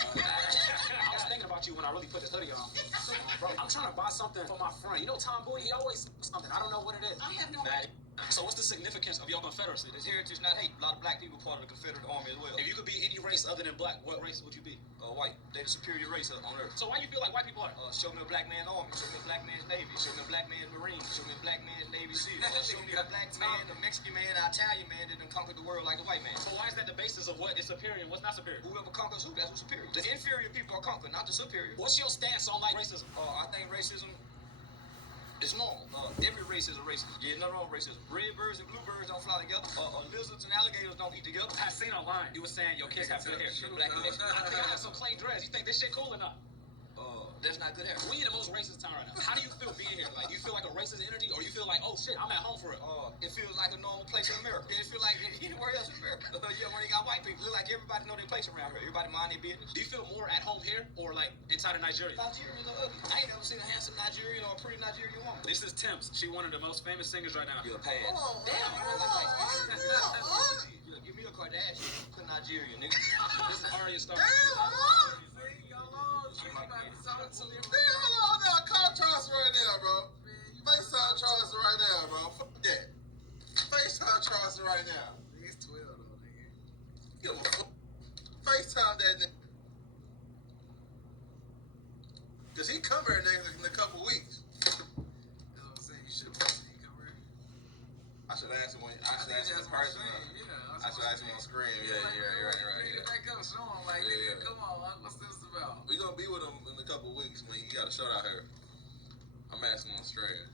I was thinking about you when I really put this hoodie on. Bro, I'm trying to buy something for my friend. You know Tomboy, he always something. I don't know what it is. I have no idea. So what's the significance of your Confederacy? It's heritage, not hate. A lot of black people part of the Confederate Army as well. If you could be any race other than black, what race would you be? White. They're the superior race on earth. So why you feel like white people are? Show me a black man's army. Show me a black man's navy. Show me a black man's marine. Show me a black man's Navy SEAL. Show me a black man, a Mexican man, an Italian man that done conquered the world like a white man. So why is that the basis of what is superior and what's not superior? Whoever conquers who, that's who's superior. The inferior people are conquered, not the superior. What's your stance on like racism? I think racism is normal. Every race is a racist. There's nothing wrong with racism. Redbirds and bluebirds don't fly together. Lizards and alligators don't eat together. I seen online you were saying your kids have good hair. Black and Mexican. I think I have some plain dress. You think this shit cool or not? That's not good hair. We in the most racist time right now. How do you feel being here? Like, do you feel like a racist entity, or you feel like, oh shit, I'm at home for it? It feels like a normal place in America. It feels like anywhere else in America. Yeah, when they got white people, it look like everybody know their place around here. Everybody mind their business. Do you feel more at home here, or like inside of Nigeria? Nigerians are ugly. I ain't never seen a handsome Nigerian or a pretty Nigerian woman. This is Tim's. She one of the most famous singers right now. You're a pass. Oh, Damn, you look like Look, give me a Kardashian. A Nigerian, nigga. This is Arya Stark. Hold on now, call Charles right now, bro. FaceTime Charles right now, bro. Fuck that. FaceTime Charles right now. He's 12 though, nigga. Give a fuck. FaceTime that nigga. Cause he come here in a couple weeks. That's what I'm saying. You should have seen come here. I should ask him in person. I should ask him on screen. Yeah, right. Back up, show him like, nigga, come on, what's this about? We gonna be with him in a couple weeks when he got a shout out here. I'm asking on straight.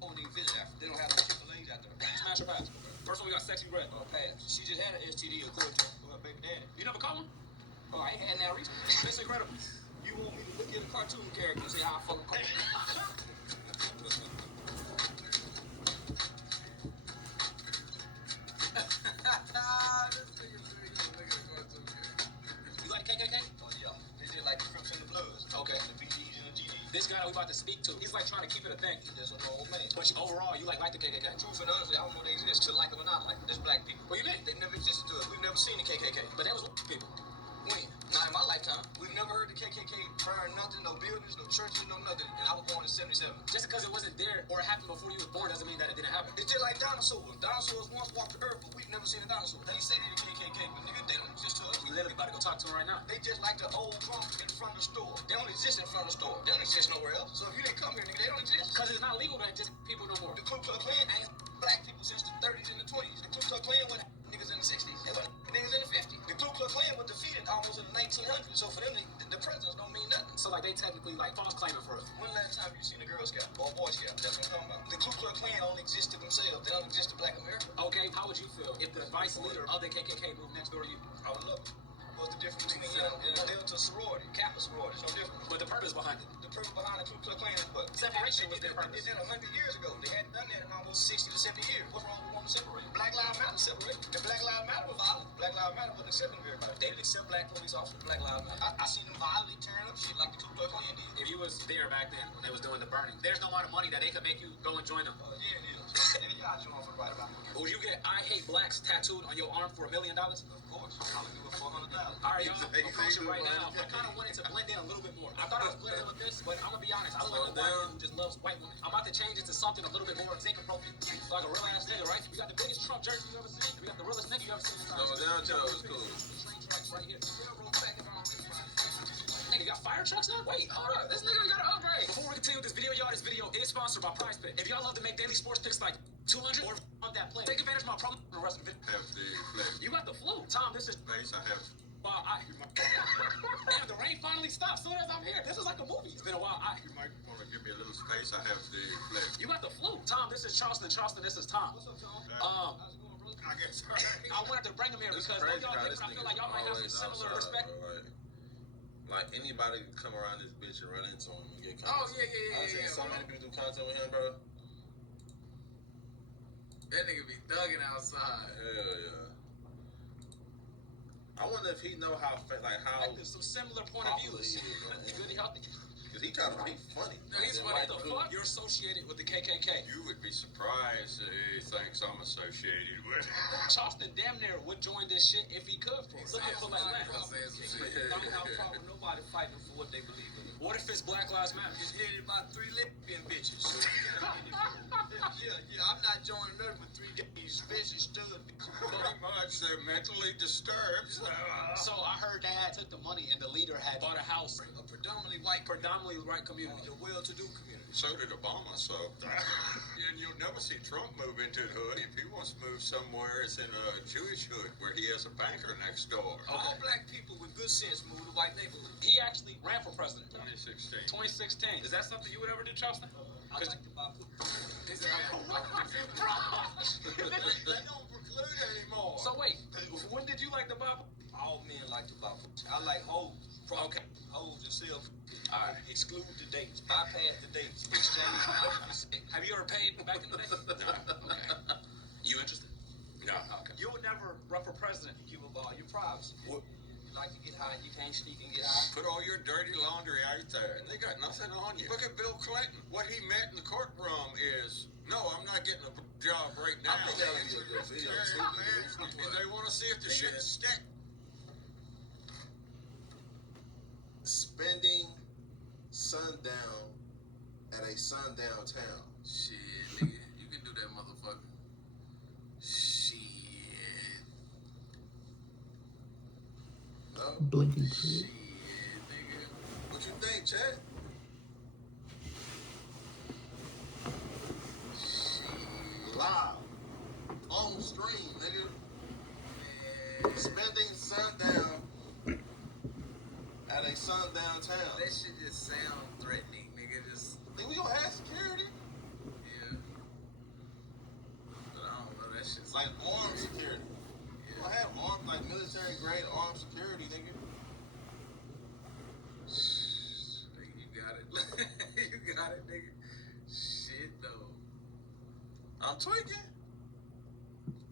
Don't even visit Africa. They don't have no Chick-fil-A's out there. Smash or pass? First one we got Sexy Red. Pass. She just had an STD according to her baby daddy. You never call him? I ain't had that recently. It's incredible. You want me to look at a cartoon character and say how I fucking call You like KKK? Oh yeah. They just like the Crips and the Bloods. Okay. The BGs and the GDs. This guy we about to speak to, he's like trying to keep it a thing. He's just a normal man. But overall, you like the KKK. Truth and honestly, I don't know they exist. To like them or not like them. There's black people. What you mean? They never existed to us. We've never seen the KKK. But that was people. When? Not in my lifetime. We've never heard the KKK burn nothing, no buildings, no churches, no nothing. And I was born in 77. Just because it wasn't there or it happened before you was born doesn't mean that it didn't happen. It's just like dinosaurs. Dinosaurs once walked the earth, but we've never seen a dinosaur. They say they're the KKK, but nigga, they don't exist to us. We literally about to go talk to him right now. They just like the old drunk in front of the store. They don't exist in front of the store. They don't exist nowhere else. So if you didn't come here, nigga, they don't exist. Because it's not legal to just people no more. The Ku Klux Klan ain't black people since the 30s and the 20s. The Ku Klux Klan was niggas in the 60s. They were niggas in the 50s. The Ku Klux Klan was defeated almost in the 1900s. So for them, the presidents don't mean nothing. So like they technically like false claiming for us. When last time you seen a Girl Scout or a Boy Scout? That's what I'm talking about. The Ku Klux Klan only exist to themselves. They don't exist to Black America. Okay, how would you feel if the vice leader of the KKK moved next door to you? I would love it. What's the difference between them and a Delta sorority, Kappa sorority? There's no difference. But the purpose behind it. The purpose behind the Ku Klux Klan is what? Separation was their They purpose. did that 100 years ago. They hadn't done that in almost 60 to 70 years. What's wrong with wanting to separate? Black Lives Matter separate. If Black Lives Matter was violent, Black Lives Matter wasn't accepting of everybody. They didn't accept black police officers. Black Lives Matter. I seen them violently tearing up shit like the Ku Klux Klan did. If you was there back then when they was doing the burning, there's no amount of money that they could make you go and join them. Yeah, it is. And y'all join for the right about it. Would you get "I hate blacks" tattooed on your arm for $1 million? Of course. I'll give it $400,000. All right, y'all. I'm coaching right now. I kind of wanted to blend in a little bit more. I thought I was blending with this, but I'm gonna be honest. I love a white man who just loves white women. I'm about to change it to something a little bit more zinc appropriate, like a real ass nigga, right? We got the biggest Trump jersey you ever seen. We got the realest nigga you ever seen. No, down Joe is cool. Right here. Nigga got fire trucks now? Wait, hold up. This nigga got an upgrade. Before we continue with this video, y'all, this video is sponsored by Prize Pick. If y'all love to make daily sports picks like 200 or on that play, take advantage of my promo for the rest of the video. Have the flavor. You got the flu. Tom, this is Face, I have. wow, I hear my damn, the rain finally stopped soon as I'm here. This is like a movie. It's been a while. I hear my Want to give me a little space? I have the flavor. you got the flu. Tom, this is Charleston. Charleston, this is Tom. What's up, Tom? I guess. I wanted to bring him here It's because crazy y'all how different. this I feel nigga's like y'all might have some always similar outside, perspective. bro, like anybody can come around this bitch and run into him and get content. Oh, yeah, I've seen so many people do content with him, bro. That nigga be thugging outside. Hell yeah. I wonder if he know how Like there's some similar point of views. Good healthy. Cause he kind of funny. No, he's funny. What the fuck? You're associated with the KKK. You would be surprised that he thinks I'm associated with. Charleston damn near would join this shit if he could. Looking for like that. Don't have a problem with nobody fighting for what they believe in. What if it's Black Lives Matter? Just headed about 3 lesbian bitches. Yeah, I'm not joining her with 3 gays, especially stud bitches. Pretty much, they're mentally disturbed. So I heard Dad took the money and the leader had bought a house. A predominantly white community. a well-to-do community. So did Obama, so. And you'll never see Trump move into the hood. If he wants to move somewhere, it's in a Jewish hood where he has a banker next door. All black people with good sense move to white neighborhoods. He actually ran for president. 2016. 2016. Is that something you would ever do, Charleston? I like to buy food. They They don't preclude anymore. So wait, when did you like the Bible? All men like to buy food. I like hoes. Okay. Hoes and sell. Alright. Exclude the dates. Bypass the dates. Exchange. Have you ever paid back in the day? No. Okay. You interested? No. Okay. You would never run for president. You give up all your privacy. What? You like to get high, you can't sneak and get high. Put all your dirty laundry out there, and they got nothing on you. Look at Bill Clinton. What he meant in the courtroom is, no, I'm not getting a job right now. I think that would be a good video, too. And they want to see if the shit stick. Spending sundown at a sundown town. Shit, nigga. You can do that, motherfucker. Shit. No? Blinking shit. Shit, nigga. What you think, Chad? Live. On stream, nigga. Spending sundown at a sundown town. That shit just sound threatening, nigga. Just, Think we gonna have security? yeah. But I don't know, that shit's Like armed security. We gonna have armed, like military grade armed security, nigga. Nigga, you got it. You got it, nigga. Shit, though. I'm tweaking.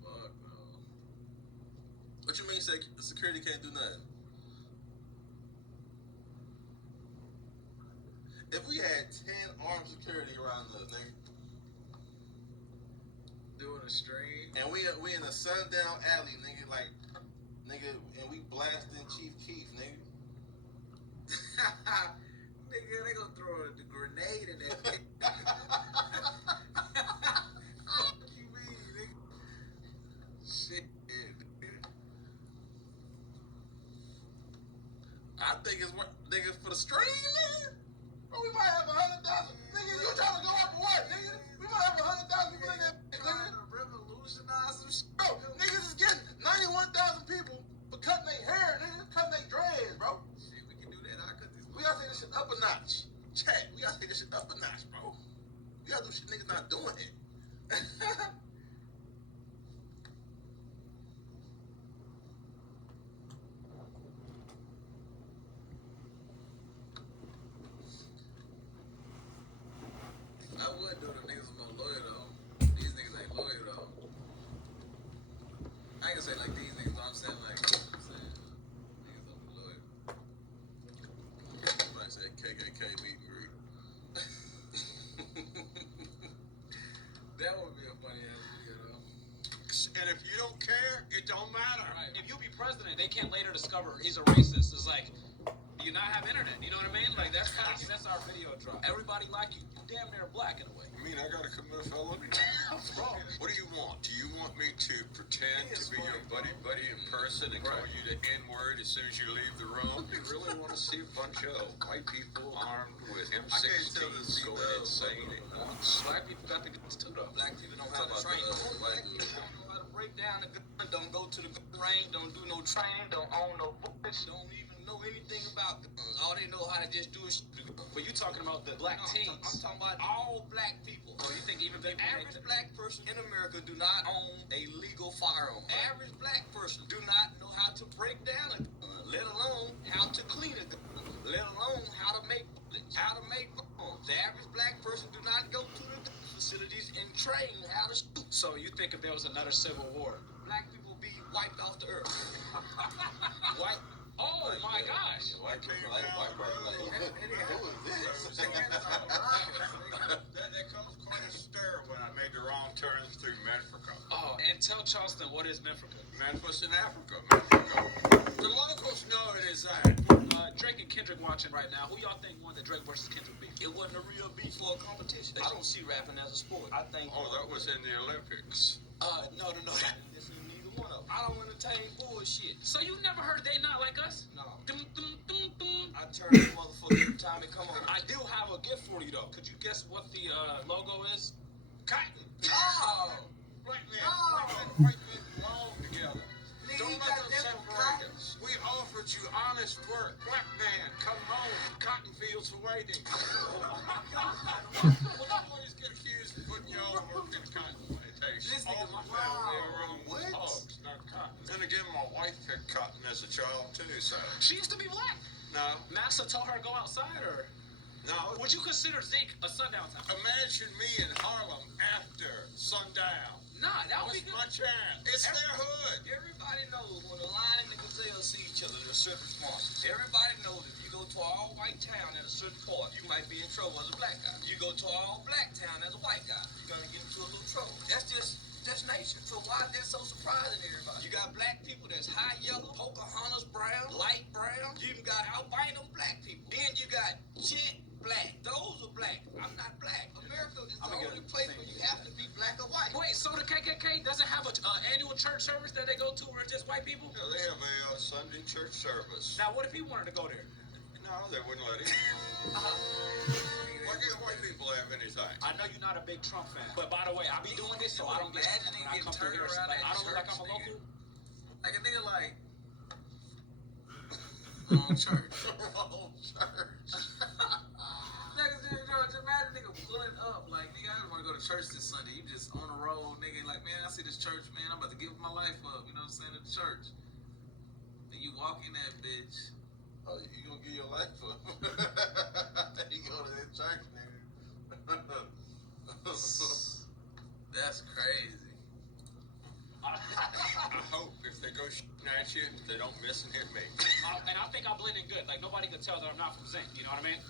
Fuck, no. What you mean security can't do nothing? If we had 10 armed security around us, nigga, Doing a stream. and we in a sundown alley, nigga, like, nigga, and we blasting Chief Keef, nigga. Nigga, they gonna throw the grenade in that bitch. What you mean, nigga? Shit, nigga. I think it's what, nigga, for the stream, nigga. Bro, we might have 100,000. Nigga, you trying to go up what, nigga? We might have 100,000 people in there, nigga. revolutionize some shit. Bro, niggas is getting 91,000 people for cutting their hair, nigga. Cutting their dreads, bro. Shit, we can do that. I cut this. We gotta take this shit up a notch. Chat, we gotta take this shit up a notch, bro. We gotta do shit niggas not doing it. I would do the niggas more loyal though. These niggas ain't loyal though. I ain't gonna say like these niggas, but I'm saying like, niggas don't be loyal. Like I said, KKK meet and greet. That would be a funny ass video though. And if you don't care, it don't matter. Right. If you be president, they can't later discover he's a racist. It's like, do you not have internet? You know what I mean? Like, that's our video drop. Everybody like you. You damn near black in a way. I mean, I gotta commit a felony. Bro, what do you want? Do you want me to pretend to be your buddy in person and call you the N-word as soon as you leave the room? You really want to see a bunch of white people armed with M16s going insane? Black people got the guns too, though. Black people don't have to train. Black people don't know how to break down the gun. Don't go to the gun range. Don't do no training. Don't own no bullets. Don't even know anything about guns. All they know how to just do is shoot the gun. But you talking about the black teens? I'm talking about all black people. Oh, you think even the average black person in America do not own a legal firearm? Average black person do not know how to break down a gun, let alone how to clean a gun, let alone how to make bullets, how to make bombs. The average black person do not go to the gun facilities and train how to shoot. So you think if there was another civil war? Black people be wiped off the earth. White. Oh my gosh. White people like white That comes quite a stir when I made the wrong turns through Memphis. Oh, and tell Charleston, what is Memphis? Memphis in Africa. The locals know it is that. Drake and Kendrick watching right now. Who y'all think won the Drake versus Kendrick beef? It wasn't a real beef for a competition. I don't see rapping as a sport. I think. Oh, that was in the Olympics. No. This is neither one of them. I don't entertain bullshit. So you never heard They Not Like Us? No. Dum, dum, dum, dum. I turn this motherfucker every time it come on. I do have a gift for you though. Could you guess what the logo is? Cotton. Oh. Black man, white men belong together. Don't let them separate us. We offered you honest work. Black man, come home. Cotton fields are waiting. We'll always get accused of putting y'all to work in a cotton plantation. This nigga, All my family are with hogs, not cotton. Then again, my wife picked cotton as a child too, so. She used to be black. No. Massa told her to go outside, or? No. Would you consider zinc a sundown town? Imagine me in Harlem after sundown. Nah, that would be good. My chance. It's their hood. Everybody knows when a lion and a gazelle see each other, there's a certain response. Everybody knows if you go to an all-white town at a certain point, you might be in trouble as a black guy. You go to an all-black town as a white guy, you're gonna get into a little trouble. That's nature. So why is that so surprising to everybody? You got black people that's high yellow, Pocahontas brown, light brown. You even got albino black people. Then you got jet black. Those are black. I'm not black. America is the only place where you have to be black or white. Wait, so the KKK doesn't have an annual church service that they go to where it's just white people? Yeah, they have a Sunday church service. Now, what if he wanted to go there? No, they wouldn't let him. Why can't white people have anything? I know you're not a big Trump fan, but by the way, I be doing this, so I don't get Imagine when I getting come through turned here. around Like, at I don't look like church, I'm a local. Like a nigga like wrong church. Wrong church. Just imagine nigga pulling up like nigga, I don't want to go to church this Sunday. You just on the road, nigga, like man, I see this church, man. I'm about to give my life up. You know what I'm saying? At the church. Then you walk in that bitch. Oh, you gonna give your life up? You go to that church, nigga. That's crazy. I hope if they go shooting at you, they don't miss and hit me. And I think I blend in good. Like, nobody can tell that I'm not from Zinc. You know what I mean?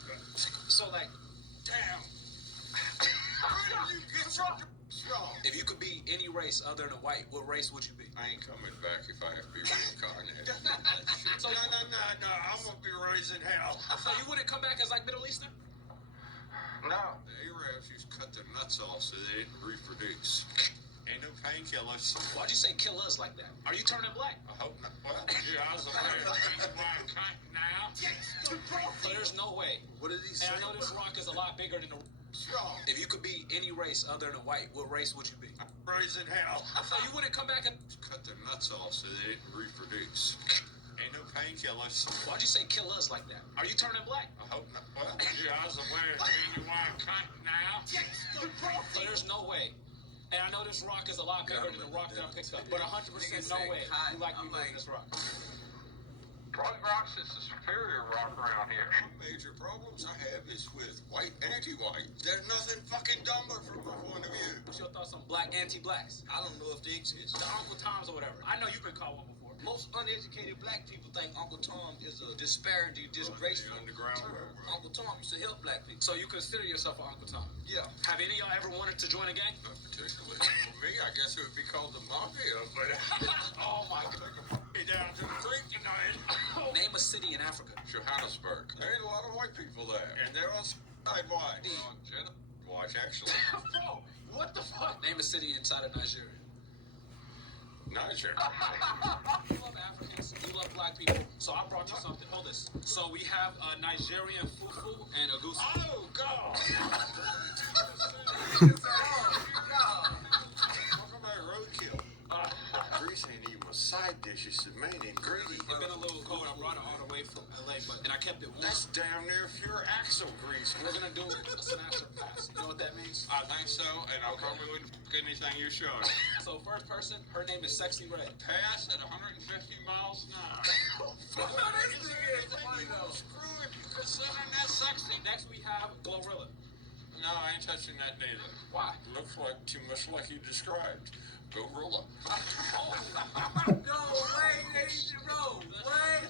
So, like, Damn. Where did you get from? if you could be any race other than white, what race would you be? I ain't coming back if I have to be reincarnated. So No, I'm gonna be raising hell. So you wouldn't come back as, like, Middle Eastern? No. The Arabs used to cut their nuts off so they didn't reproduce. Ain't no painkillers. Why'd you say kill us like that? Are you turning black? I hope not. Well, yeah, I was aware of my cunt now. So there's no way. What did he say? And I know this rock is a lot bigger than the... If you could be any race other than white, what race would you be? Raising hell. So you wouldn't come back and... Cut their nuts off so they didn't reproduce. Ain't no painkillers. Why'd you say kill us like that? Are you turning black? I hope not. Well, yeah, I was aware of my cunt now. So there's no way. And I know this rock is a lot bigger than the rock that I picked up, but 100% no way you like me moving this rock. Front Rocks is the superior rock around here. Major problems I have is with white anti-white. There's nothing fucking dumber from my point of view. What's your thoughts on black anti-blacks? I don't know if they exist. The Uncle Toms or whatever. I know you've been called one before. Most uneducated black people think Uncle Tom is a disparity, disgraceful underground term. railroad. Uncle Tom used to help black people. So you consider yourself an Uncle Tom? Yeah. Have any of y'all ever wanted to join a gang? Not particularly. For me, I guess it would be called the mafia, but Oh my God. take a down to the creek tonight. Name a city in Africa. Johannesburg. There ain't a lot of white people there, and they're all side white. On genocide watch, actually. Bro, what the fuck? Name a city inside of Nigeria. Niger. You love Africans, you love black people, so I brought you something. Hold this. So we have a Nigerian fufu and a goose. Oh, God! Talk about roadkill. Grease ain't even a side dish, it's the main ingredient. It's been a little cold. I brought it all the way from LA, and I kept it warm. That's damn near pure axle grease. We're gonna do a Sinatra pass. You know what that means? I think so, and I probably wouldn't fuck anything you showed. So first person, her name is Sexy Red. Pass at 150 miles an hour. Screw it, considering that sexy. Next we have Glorilla. No, I ain't touching that neither. Why? Looks like too much like you described. Gorilla. No way, Nation Road. What?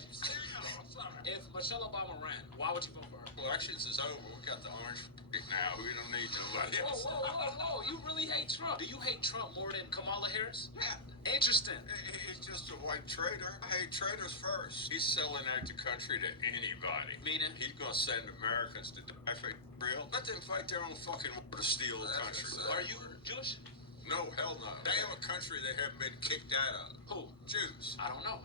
If Michelle Obama ran, why would you vote for her? Elections is over. We got the orange now. We don't need nobody Whoa, else. whoa, whoa, whoa. You really hate Trump. Do you hate Trump more than Kamala Harris? Yeah. Interesting. He's just a white traitor. I hate traitors first. He's selling out the country to anybody. Meaning? He's gonna send Americans to die for real. Let them fight their own fucking war to steal the country. Are you Jewish? No, hell no. They have a country they haven't been kicked out of. Who? Jews. I don't know.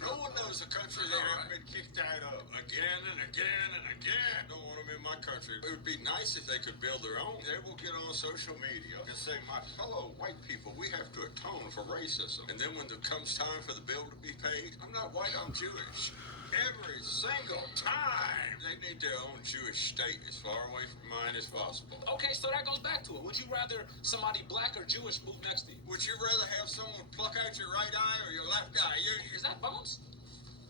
No one knows a country they haven't been kicked out of. Again and again and again. Don't want them in my country. It would be nice if they could build their own. They will get on social media and say, my fellow white people, we have to atone for racism. And then when it comes time for the bill to be paid, I'm not white, I'm Jewish. Every single time. They need their own Jewish state as far away from mine as possible. Okay, so that goes back to it. Would you rather somebody black or Jewish move next to you? Would you rather have someone pluck out your right eye or your left eye? Is that Bones?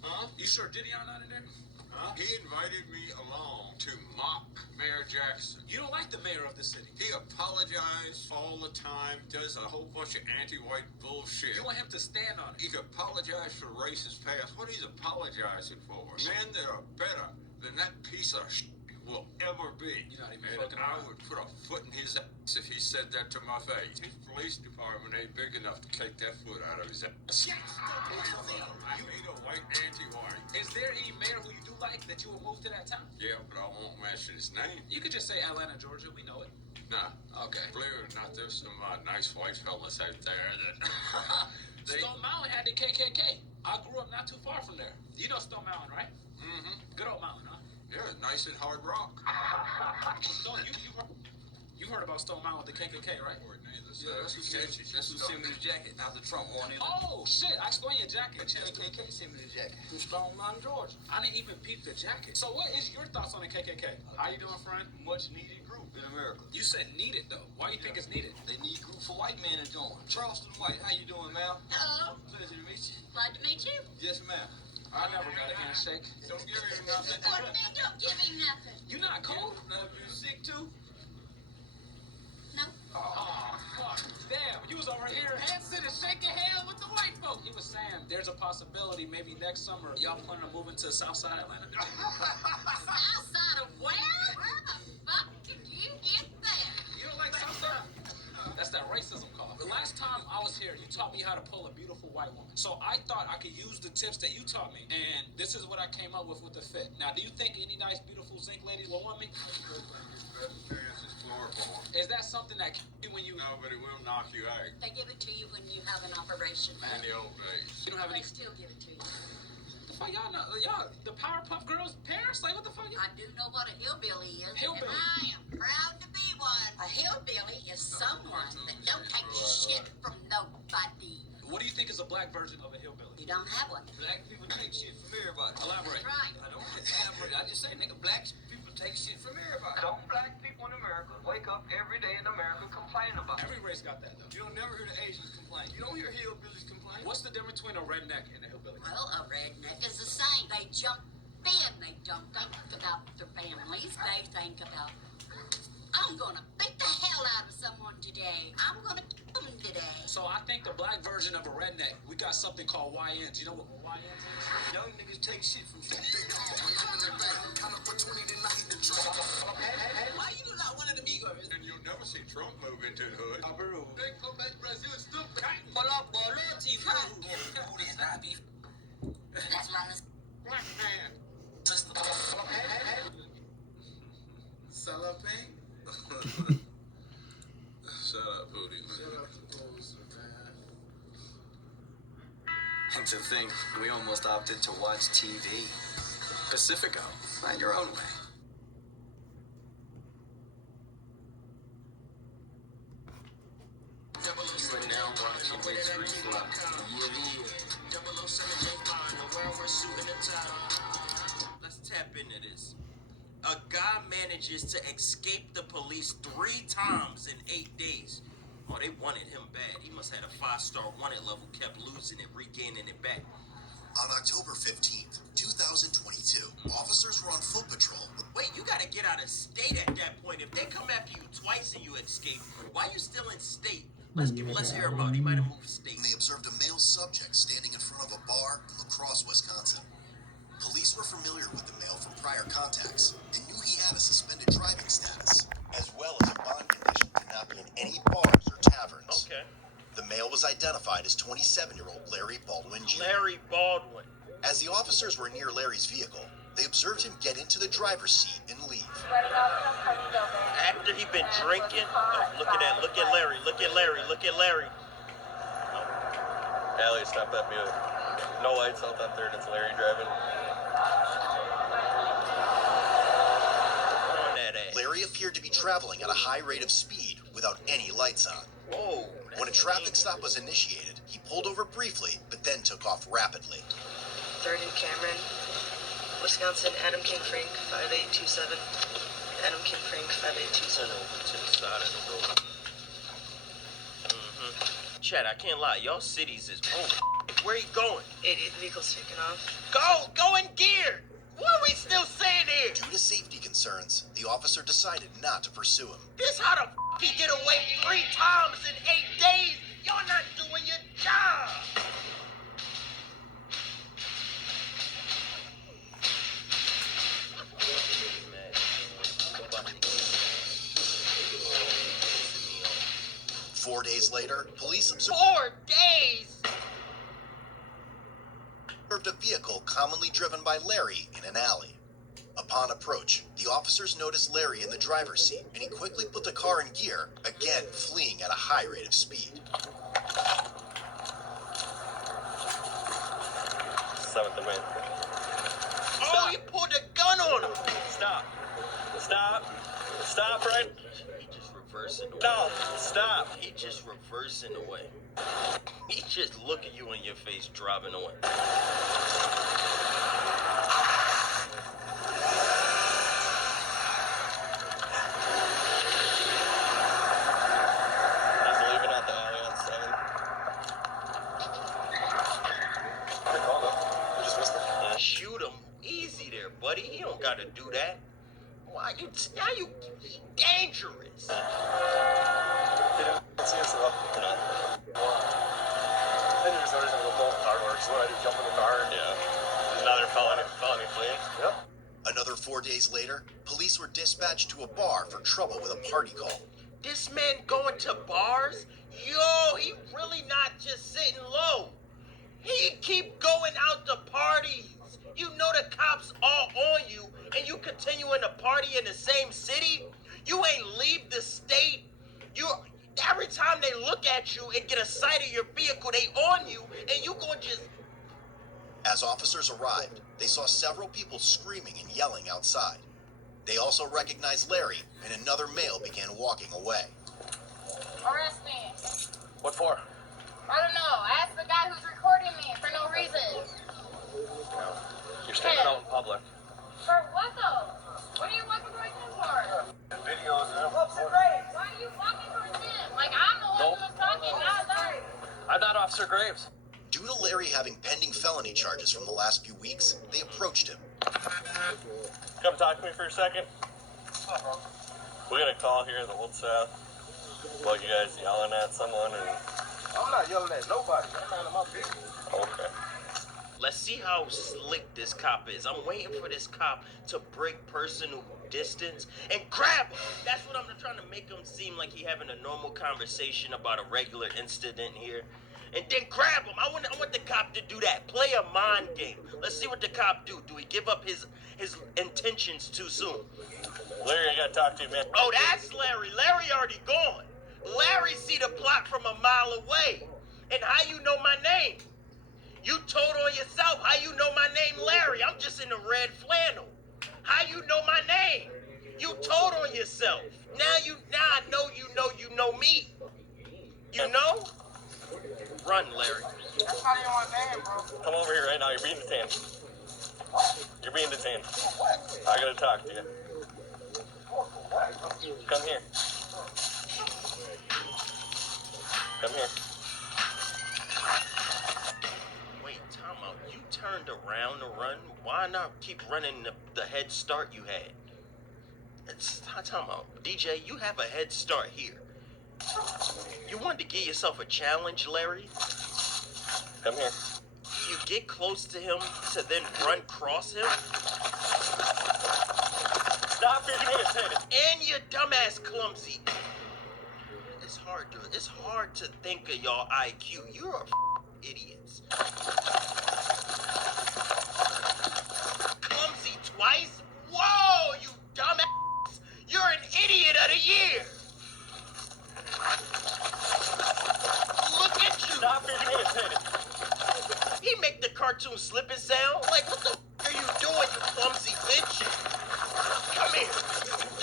Huh? You sure Diddy's not in there? Huh? He invited me along to mock Mayor Jackson. You don't like the mayor of the city. He apologizes all the time, does a whole bunch of anti-white bullshit. You want him to stand on it. He could apologize for racist past. What he's apologizing for? Men that are better than that piece of shit will ever be. You're not even And fucking I around. would put a foot in his ass if he said that to my face. His police department ain't big enough to take that foot out of his ass. I hate a white anti-white. Is there any mayor who you do like that you will move to that town? Yeah, but I won't mention his name. You could just say Atlanta, Georgia. We know it. Nah. Okay. Believe it or not, there's some nice white fellas out there that they. Stone Mountain had the KKK. I grew up not too far from there. You know Stone Mountain, right? Mm-hmm. Good old mountain, huh? Yeah, nice and hard rock. Stone, you heard about Stone Mountain with the KKK, right? Yeah, that's who sent me the jacket after Trump won it. Oh, shit. I explained your jacket. KKK sent me the jacket from Stone Mountain, Georgia. I didn't even peep the jacket. So what is your thoughts on the KKK? How you doing, friend? Much needed group in America. You said needed, though. Why you think it's needed? They need group for white men to join. Charleston White, how you doing, ma'am? Hello. Pleasure to meet you. Glad to meet you. Yes, ma'am. I never got a handshake. Don't give him nothing. What do you mean don't give him nothing? You not cold? Now, you sick too? No. Oh, fuck. Damn, you was over here hand-sitting, shaking hands with the white folk. He was saying there's a possibility maybe next summer y'all plan on moving to Southside Atlanta. Outside of where? Where the fuck did you get there? You don't like Southside? That's that racism call. The last time I was here, you taught me how to pull a beautiful white woman. So I thought I could use the tips that you taught me. And this is what I came up with the fit. Now, do you think any nice, beautiful zinc lady will want me? Better chances chloroform. Is that something that when you... No, but it will knock you out. They give it to you when you have an operation. In the old days. You don't have They any... still give it to you. The fuck y'all know? Y'all, the Powerpuff Girls parents? Like, what the fuck? I do know what a hillbilly is. Hillbilly. And I am proud to be one. A hillbilly is someone that don't take shit from nobody. What do you think is a black version of a hillbilly? You don't have one. Black people take shit from everybody. Elaborate. That's right. I don't elaborate. I just say, nigga, black people take shit from everybody. Some black people in America wake up every day in America complaining about it. Every race got that, though. You don't never hear the Asians complain. You don't hear hillbillies complain. What's the difference between a redneck and a hillbilly? Well, a redneck is the same. They jump in. They don't think about their families. They think about, I'm going to beat the hell out of someone today. I'm going to kill them today. So I think the black version of a redneck, we got something called YNs. You know what YNs is? Young niggas take shit from shit. Why you not one of the Migos? And you'll never see Trump move into the hood. They come back to Brazil and still That's my Black man. Salaping? Shut up, Hootie. Shout out to Poser, man. And to think, we almost opted to watch TV. Pacifico, find your own way. You are now watching History Club. Let's tap into this. A guy manages to escape the police 3 times in 8 days. Oh, they wanted him bad. He must have had a 5-star wanted level, kept losing it, regaining it back. On October 15th, 2022, officers were on foot patrol. Wait, you gotta get out of state at that point. If they come after you twice and you escape, why you still in state? Let's hear about it. He might have moved state. They observed a male subject standing in front of a bar in La Crosse, Wisconsin. Police were familiar with the male from prior contacts and knew he had a suspended driving status, as well as a bond condition to not be in any bars or taverns. Okay. The male was identified as 27-year-old Larry Baldwin Jr. Larry Baldwin. As the officers were near Larry's vehicle, they observed him get into the driver's seat and leave. After he been drinking, look at Larry, look at Larry. Allie, stop that music. No lights out that third, it's Larry driving. Larry appeared to be traveling at a high rate of speed without any lights on. Whoa. When a traffic stop was initiated, he pulled over briefly, but then took off rapidly. 3rd and Cameron, Wisconsin, Adam King Frank, 5827. Adam King Frank, 5827. To the side of the road. Chad, I can't lie. Y'all cities is where you going? 88, the vehicle's taking off. Go in gear! What are we still saying here? Due to safety concerns, the officer decided not to pursue him. This how the he get away 3 times in 8 days? Y'all not doing your job! Four days later, police observed 4 days? a vehicle commonly driven by Larry in an alley. Upon approach, the officers noticed Larry in the driver's seat, and he quickly put the car in gear, again fleeing at a high rate of speed. 7th and Main. Oh, you pulled a gun on him! Stop, Fred. He just reversing away. No, stop. He just reversing away. He just looking you in your face, driving away. He's leaving out the alley on 7th. Good call, though. You just missed it. And shoot him. Easy there, buddy. He don't gotta do that. Why you dangerous? They didn't see us at all. No. Then there's always a little bolt car works. What I do, jump in the car and another felony fleeing. Yep. Another 4 days later, police were dispatched to a bar for trouble with a party call. This man going to bars? Yo, he really not just sitting low. He keep going out to parties. You know the cops all on you, and you continuing to party in the same city? You ain't leave the state. Every time they look at you and get a sight of your vehicle, they on you, and you gonna just... As officers arrived, they saw several people screaming and yelling outside. They also recognized Larry, and another male began walking away. Arrest me. What for? I don't know. Ask the guy who's recording me for no reason. No. You're standing out in public. For what though? What are you walking towards him for? Videos and Officer Graves. Why are you walking towards him? Like I'm the one who was talking, not them. I'm not Officer Graves. Due to Larry having pending felony charges from the last few weeks, they approached him. Come talk to me for a second. We got a call here in the Old South about you guys yelling at someone and... I'm not yelling at nobody. I'm not in my business. Okay. Let's see how slick this cop is. I'm waiting for this cop to break personal distance and grab him. That's what I'm trying to make him seem like he having a normal conversation about a regular incident here. And then grab him. I want the cop to do that. Play a mind game. Let's see what the cop do. Do he give up his intentions too soon? Larry, I gotta talk to you, man. Oh, that's Larry. Larry already gone. Larry see the plot from a mile away. And how you know my name? You told on yourself. How you know my name, Larry? I'm just in the red flannel. How you know my name? You told on yourself. Now I know you know me. You know? Run, Larry. That's not even what I'm saying, bro. Come over here right now. You're being detained. You're being detained. I gotta talk to you. Come here. Come here. Wait, time out. You turned around to run. Why not keep running the head start you had? It's time out. DJ, you have a head start here. You wanted to give yourself a challenge, Larry? Come here. You get close to him to then run cross him? Stop being irritated. And you're dumbass clumsy. It's hard to think of y'all IQ. You're idiots. Clumsy twice? Whoa, you dumbass! You're an idiot of the year. Look at you. Stop being irritated. He make the cartoon slipping sound. Like, what the are you doing, you clumsy bitch? Come here.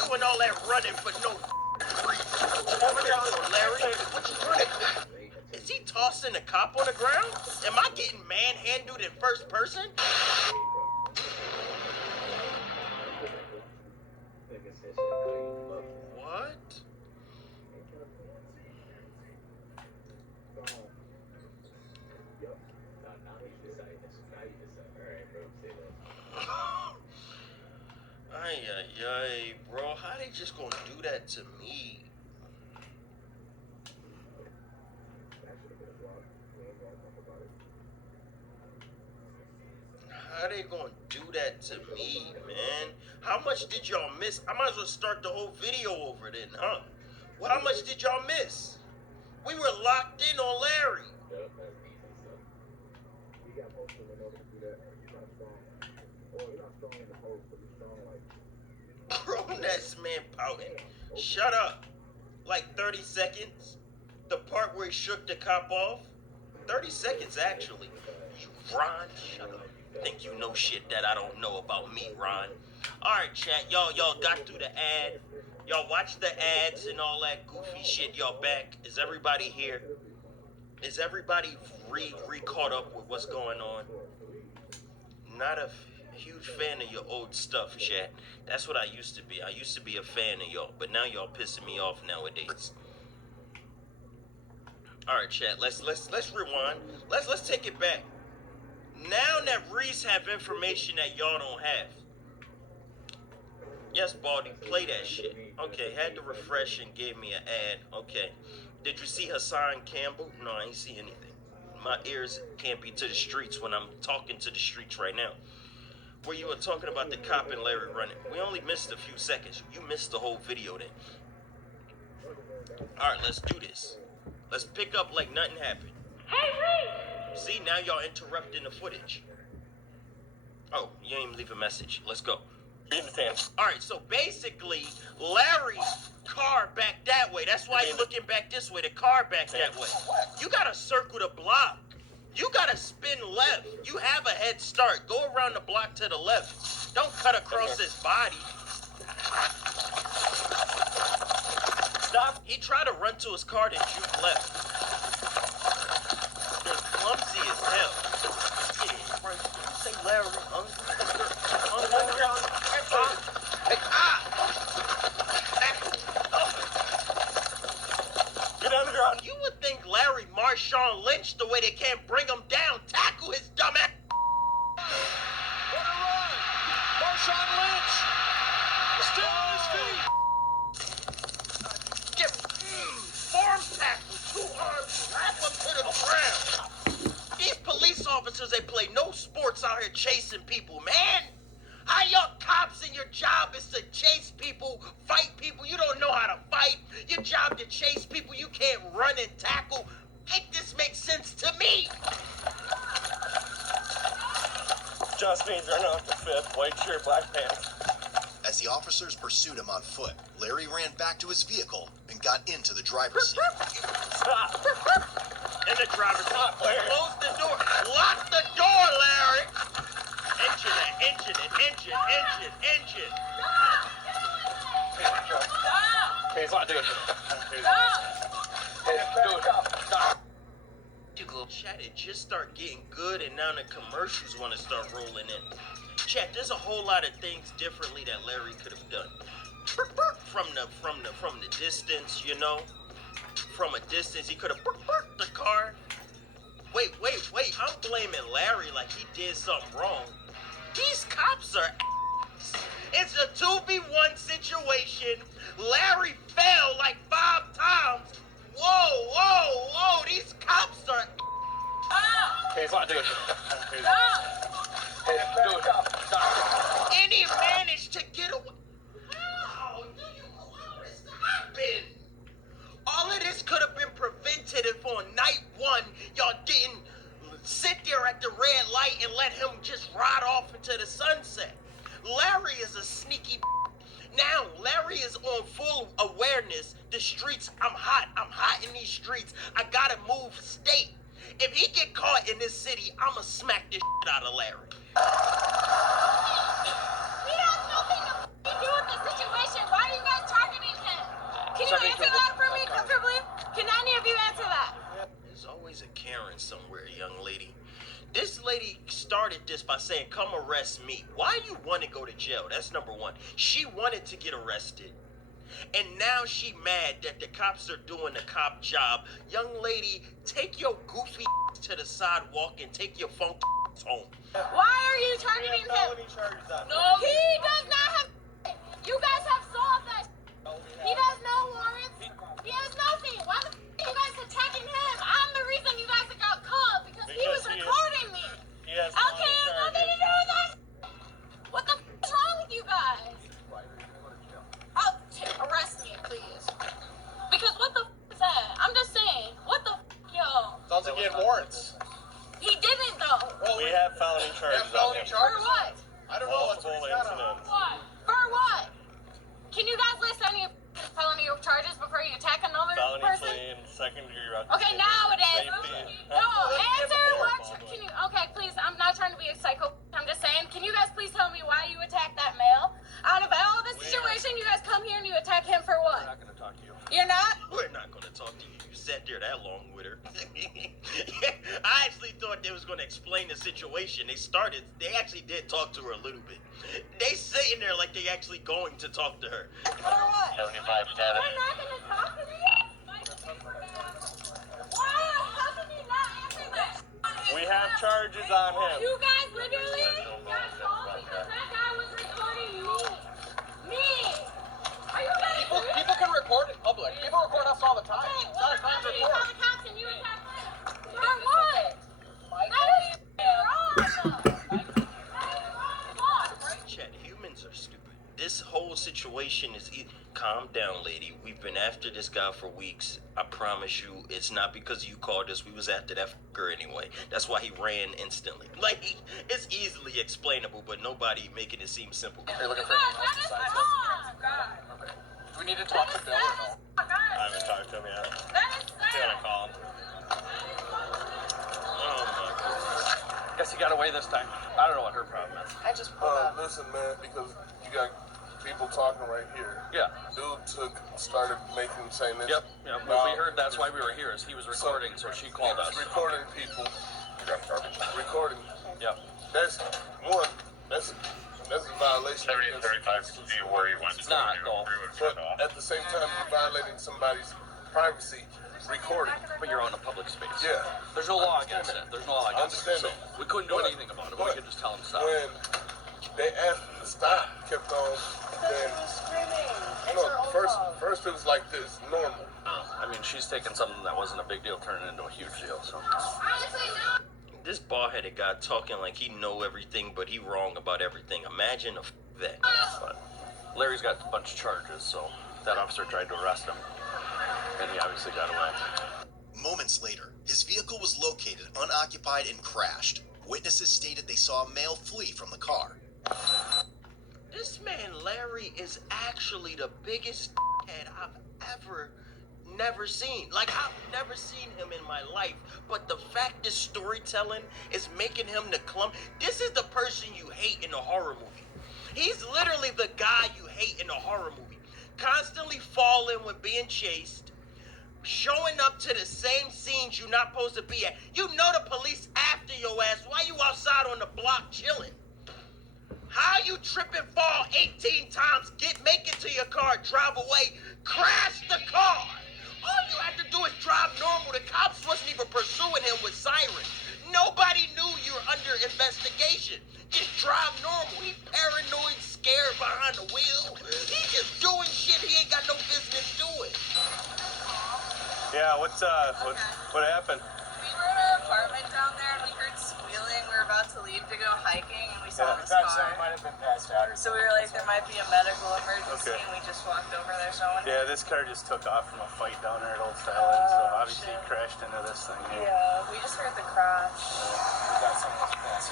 Doing all that running for no reason. Over there, Larry. What you running? Is he tossing a cop on the ground? Am I getting manhandled in first person? What? Ay, bro, how they just gonna do that to me? How they gonna do that to me, man? How much did y'all miss? I might as well start the whole video over then, huh? Well, how much did y'all miss? We were locked in on Larry. Grown-ass man pouting. Shut up. Like 30 seconds. The part where he shook the cop off. 30 seconds, actually. Ron, shut up. Think you know shit that I don't know about me, Ron. Alright, chat. Y'all got through the ad. Y'all watch the ads and all that goofy shit. Y'all back. Is everybody here? Is everybody re-caught up with what's going on? Not a huge fan of your old stuff, chat. That's what I used to be. I used to be a fan of y'all, but now y'all pissing me off nowadays. All right, chat. Let's rewind. Let's take it back. Now that Reese have information that y'all don't have. Yes, Baldy, play that shit. Okay, had to refresh and gave me an ad. Okay. Did you see Hassan Campbell? No, I ain't see anything. My ears can't be to the streets when I'm talking to the streets right now. Where you were talking about the cop and Larry running. We only missed a few seconds. You missed the whole video then. Alright, let's do this. Let's pick up like nothing happened. Hey, Reese! See, now y'all interrupting the footage. Oh, you ain't even leave a message. Let's go. Being detained. Alright, so basically, Larry's car back that way. That's why you're looking back this way. The car back that way. You gotta circle the block. You gotta spin left. You have a head start. Go around the block to the left. Don't cut across his body. Stop. He tried to run to his car, then juke left. They're clumsy as hell. Yeah, right. You say Larry, Get on the ground. You would think Larry Marshawn Lynch the way they can't bring him down. Tackle his dumb ass. What a run! Marshawn Lynch! Still on his feet! Get farm tackle, 2 arms, wrap him to the ground. These police officers, they play no sports out here chasing people, man. How y'all cops and your job is to chase people, fight people. You don't know how to fight. Your job to chase people. You can't run and tackle. Make this make sense to me. Just needs running off the 5th, white shirt, black pants. As the officers pursued him on foot, Larry ran back to his vehicle and got into the driver's seat. Stop. In the driver's seat. Close the door. Lock the door, Larry. Engine it. Hey, it's not doing it. Stop. You go chat, it just start getting good, and now the commercials want to start rolling in. Chat, there's a whole lot of things differently that Larry could have done. From the distance, you know. From a distance, he could have the car. Wait. I'm blaming Larry like he did something wrong. These cops are ass. It's a 2v1 situation. Larry fell like 5 times. Whoa. These cops are Hey, it's not doing it. And he managed to get away. How this happen? All of this could have been prevented if on night 1 y'all didn't sit there at the red light and let him just ride off into the sunset. Larry is a sneaky. Now Larry is on full awareness. The streets, I'm hot in these streets. I gotta move state. If he get caught in this city, I'ma smack this shit out of Larry. He has nothing to do with the situation. Why are you guys targeting him? Can you answer that for me comfortably? Can any of you answer that? There's always a Karen somewhere, young lady. This lady started this by saying, come arrest me. Why you want to go to jail? That's number 1. She wanted to get arrested. And now she mad that the cops are doing the cop job. Young lady, take your goofy to the sidewalk and take your phone home. Why are you targeting him? No, he does not have. You guys have solved that. He has no warrants. He has nothing. Why the are you guys attacking him? I'm the reason you guys got caught because he was recording me. He has Okay, it has nothing to do with that. What the is wrong with you guys? Arrest me, please. Because what the is that? I'm just saying. What the yo? Sounds like he had warrants. He didn't though. Well, we have felony charges. For what? I don't know. Multiple incidents. What? For what? Can you guys list any felony charges before you attack another Felony person? fleeing, second-degree robbery. Okay, now it is. Safety. No, answer what? Can you? Okay, please. I'm not trying to be a psycho. I'm just saying. Can you guys please tell me why you attacked that male? Out of all the situation, you guys come here and you attack him for what? We're not going to talk to you. You're not? We're not going to talk to you. You sat there that long with her. I actually thought they was going to explain the situation. They actually did talk to her a little bit. They sitting there like they actually going to talk to her. For what? 75-7. You're not going to talk to me? Why? How can you not answer that? We have charges on him. You guys literally got called because that guy was recording me. Are you guys serious? People can record in public. People record us all the time. Okay, It's not a crime to you call record. the cops and you attack him. For what? That is wrong. Chat, humans are stupid. This whole situation is... Calm down, lady. We've been after this guy for weeks. I promise you, it's not because you called us. We was after that anyway. That's why he ran instantly. Like, it's easily explainable, but nobody making it seem simple. You're looking for anything else besides this? Okay. Do we need to talk to Bill or no? I haven't talked to him yet. You gotta call him. Oh my goodness. Guess he got away this time. I don't know what her problem is. I just pulled up. Listen, man, because you got people talking right here. Yeah. Dude started saying this. Yep. Well, we heard that's why we were here. Is he was recording, so she called us. Recording people. Recording. Yep. That's a violation. 35 to see where you went. It's not, though. But at the same time, you're violating somebody's privacy. Recording. But you're on a public space. Yeah. There's no law against it. There's no law against it. So we couldn't do anything about it. We could just tell him to stop. When they asked him to stop, he kept on. Then, first it was like this, normal. I mean, she's taking something that wasn't a big deal, turning it into a huge deal. So. This bald-headed guy talking like he know everything, but he wrong about everything. Imagine that. But Larry's got a bunch of charges, so that officer tried to arrest him, and he obviously got away. Moments later, his vehicle was located unoccupied and crashed. Witnesses stated they saw a male flee from the car. This man Larry is actually the biggest head I've never seen. Like, I've never seen him in my life, but the fact this storytelling is making him the this is the person you hate in a horror movie. He's literally the guy you hate in a horror movie. Constantly falling when being chased, showing up to the same scenes you're not supposed to be at. You know the police after your ass. Why you outside on the block chilling? How you trip and fall 18 times, make it to your car, drive away, crash the car? All you have to do is drive normal. The cops wasn't even pursuing him with sirens. Nobody knew you were under investigation. Just drive normal. He paranoid, scared behind the wheel. He just doing shit he ain't got no business doing. Yeah, what happened? We were in our apartment down there and we heard squealing. We were about to leave to go hiking and we saw this car. might have been passed out. So we were like, there might be a medical emergency, Okay. and we just walked over there showing. Yeah, this car just took off from a fight down there at Old Styling, so obviously he crashed into this thing here. Yeah, we just heard the crash.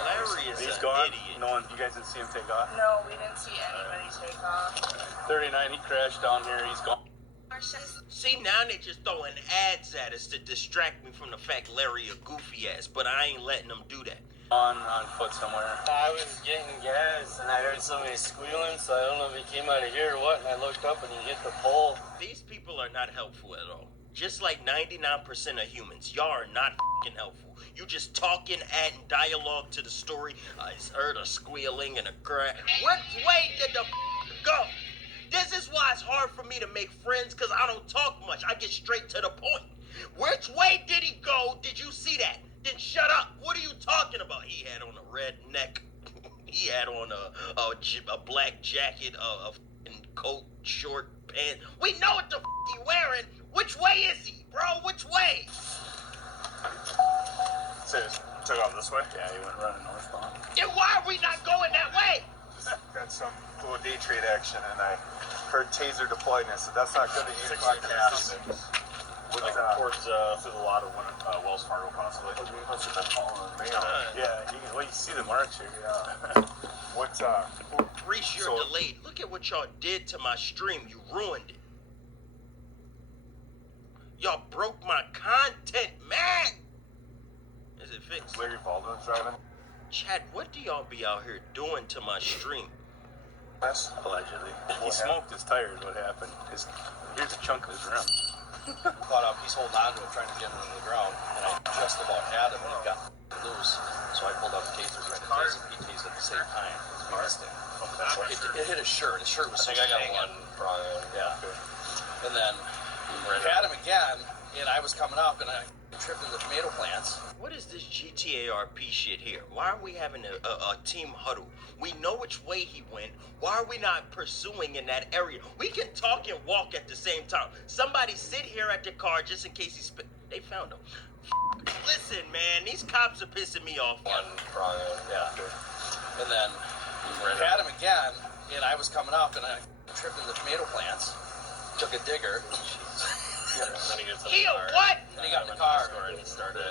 Larry is He's an gone. idiot. No one, you guys didn't see him take off. No, we didn't see anybody take off. 39, he crashed down here. He's gone. See, now they just throwing ads at us to distract me from the fact Larry a goofy ass, but I ain't letting them do that. On foot somewhere. I was getting gas and I heard somebody squealing, so I don't know if he came out of here or what, and I looked up and he hit the pole. These people are not helpful at all. Just like 99% of humans, y'all are not fucking helpful. You just talking, adding dialogue to the story. I heard a squealing and a crack. Which way did the go? This is why it's hard for me to make friends, because I don't talk much. I get straight to the point. Which way did he go? Did you see that? Then shut up. What are you talking about? He had on a red neck. He had on a black jacket, a f***ing coat, short pants. We know what the f*** he wearing. Which way is he, bro? Which way? So he took off this way? Yeah, he went running northbound. Then why are we not going that way? Got some cool day trade action, and I heard taser deployment, so that's not good to 8 o'clock in the afternoon. Towards through the lot of Wells Fargo, possibly. Must have been following the mail. Yeah, you see the marks here. Yeah. What's Reese, you're delayed. Look at what y'all did to my stream. You ruined it. Y'all broke my content, man. Is it fixed? Larry Baldwin's driving? Chad, what do y'all be out here doing to my stream? Allegedly. He smoked his tires. What happened? Here's a chunk of his rim. Caught up. He's holding on to it, trying to get him into the ground, and I just about had him, and he got loose. So I pulled out the taser, tried to tase him. He tased at the same time. We missed him. Okay. It hit his shirt. His shirt was I think I got one. Yeah. And then we had him again, and I was coming up, and I tripped in the tomato plants. What is this GTARP shit here? Why are we having a team huddle? We know which way he went. Why are we not pursuing in that area? We can talk and walk at the same time. Somebody sit here at the car just in case they found him. Listen, man, these cops are pissing me off. Yeah. And then we had him again, and I was coming up, and I tripped in the tomato plants. Took a digger. Then he gets in He the a car. what? Then he got in the car and he started.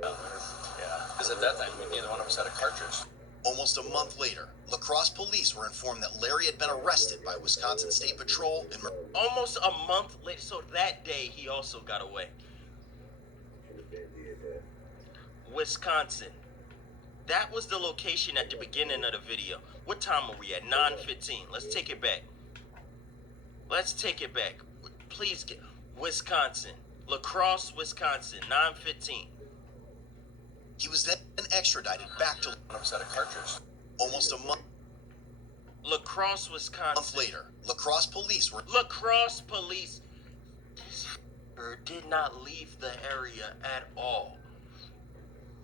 Yeah. Because at that time, neither one of us had a cartridge. Almost a month later, La Crosse police were informed that Larry had been arrested by Wisconsin State Patrol in Almost a month later, so that day he also got away. Wisconsin. That was the location at the beginning of the video. What time are we at? 9:15. Let's take it back. Let's take it back. Please get Wisconsin. La Crosse, Wisconsin, 9:15. He was then extradited back to One of us had a cartridge. almost a month. La Crosse, Wisconsin. Later, La Crosse police were La Crosse police. This did not leave the area at all.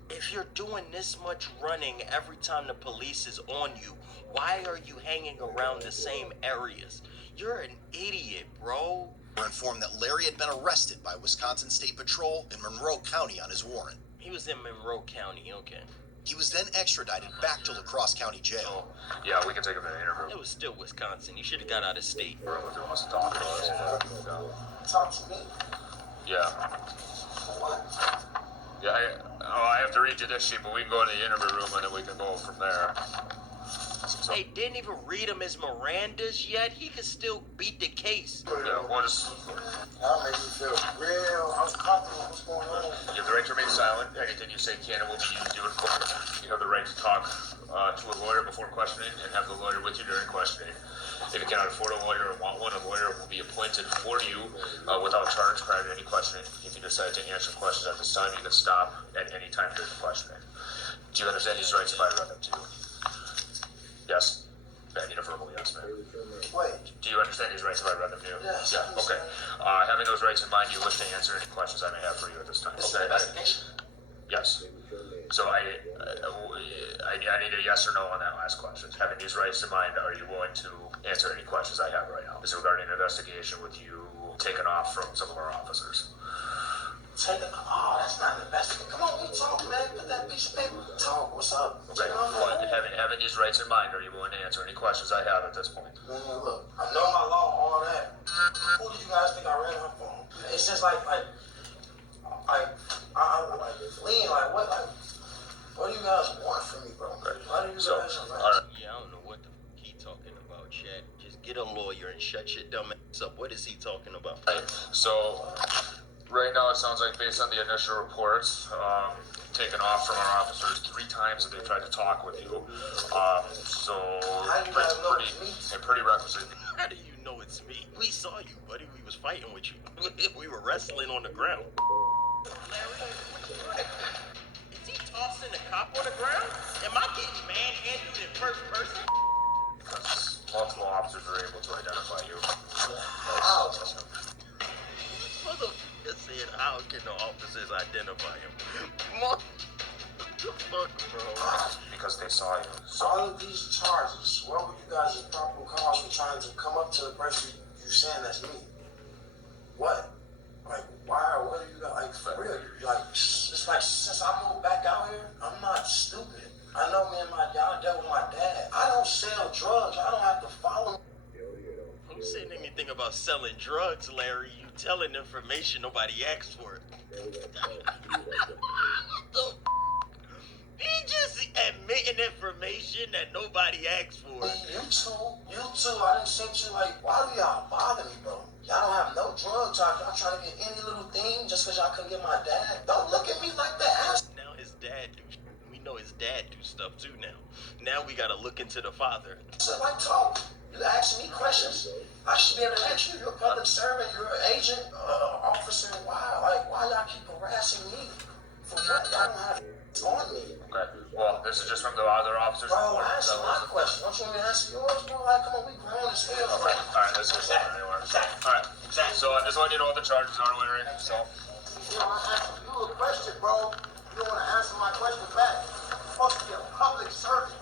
If you're doing this much running every time the police is on you, why are you hanging around the same areas? You're an idiot, bro. Were informed that Larry had been arrested by Wisconsin State Patrol in Monroe County on his warrant. He was in Monroe County, okay. He was then extradited back to La Crosse County Jail. Yeah, we can take him to an interview. It was still Wisconsin. You should have got out of state. Whoever wants to talk to us. Talk to me. Yeah. Yeah, I have to read you this sheet, but we can go in the interview room and then we can go from there. They didn't even read him as Miranda's yet. He could still beat the case. Yeah, we'll just... Y'all make me feel real uncomfortable. What's going on? You have the right to remain silent. Anything you say can and will be used to do in court. You have the right to talk to a lawyer before questioning and have the lawyer with you during questioning. If you cannot afford a lawyer or want one, a lawyer will be appointed for you without charge prior to any questioning. If you decide to answer questions at this time, you can stop at any time during the questioning. Do you understand these rights if I read them to you? Yes. I need a verbal yes, man. Wait. Do you understand these rights if I read them to you? Yes. Yeah, okay. Having those rights in mind, you wish to answer any questions I may have for you at this time. This is Okay. an investigation. Yes. So I need a yes or no on that last question. Having these rights in mind, are you willing to answer any questions I have right now? This is regarding an investigation with you taken off from some of our officers. That's not an investigation. Come on, we talk, man. Put that piece of paper. Talk. What's up? Okay. Well, having these rights in mind, are you willing to answer any questions I have at this point? Man, look, I know my law, all that. Who do you guys think I ran up on? It's just like fleeing. What do you guys want from me, bro? Okay. Why do you guys? Yeah, I don't know what the f he talking about, Chad. Just get a lawyer and shut your dumb ass up. What is he talking about? Right. So, right now it sounds like based on the initial reports, taken off from our officers 3 times that they tried to talk with you. Pretty requisite. How do you know it's me? We saw you, buddy. We was fighting with you. We were wrestling on the ground. Larry, what you doing? Is he tossing the cop on the ground? Am I getting manhandled in first person? Because multiple officers were able to identify you. Motherfucker said, how can the officers identify him? What the fuck, bro? Because they saw you. All of these charges, what were you guys' probable cause for trying to come up to the person you saying that's me? What? Like, why? What are you guys, like, for real? Like, it's like, since I moved back out here, I'm not stupid. I know me and my dad, I dealt with my dad. I don't sell drugs. I don't have to follow. Who said anything about selling drugs, Larry? You telling information nobody asked for. He just admitting information that nobody asked for. You too. I didn't send you, like, why do y'all bother me, bro? Y'all don't have no drugs. Y'all trying to get any little thing just because y'all couldn't get my dad. Don't look at me like that. Now his dad do. We know his dad do stuff too now. Now we gotta look into the father. So, like, talk. You asking me questions. I should be able to answer you. You're a public servant. You're an agent, officer. Why y'all keep harassing me? For what? Y'all don't have on me. Okay. Well, this is just from the other officers. Bro, answer my question. Don't you want me to answer yours, bro? Like, come on, we grown as hell. Okay. All right. Let's go anywhere. All right. So I just want you to know what the charges are, Larry. So. You want to answer you a question, bro. You don't want to answer my question back. You're supposed to be a public servant.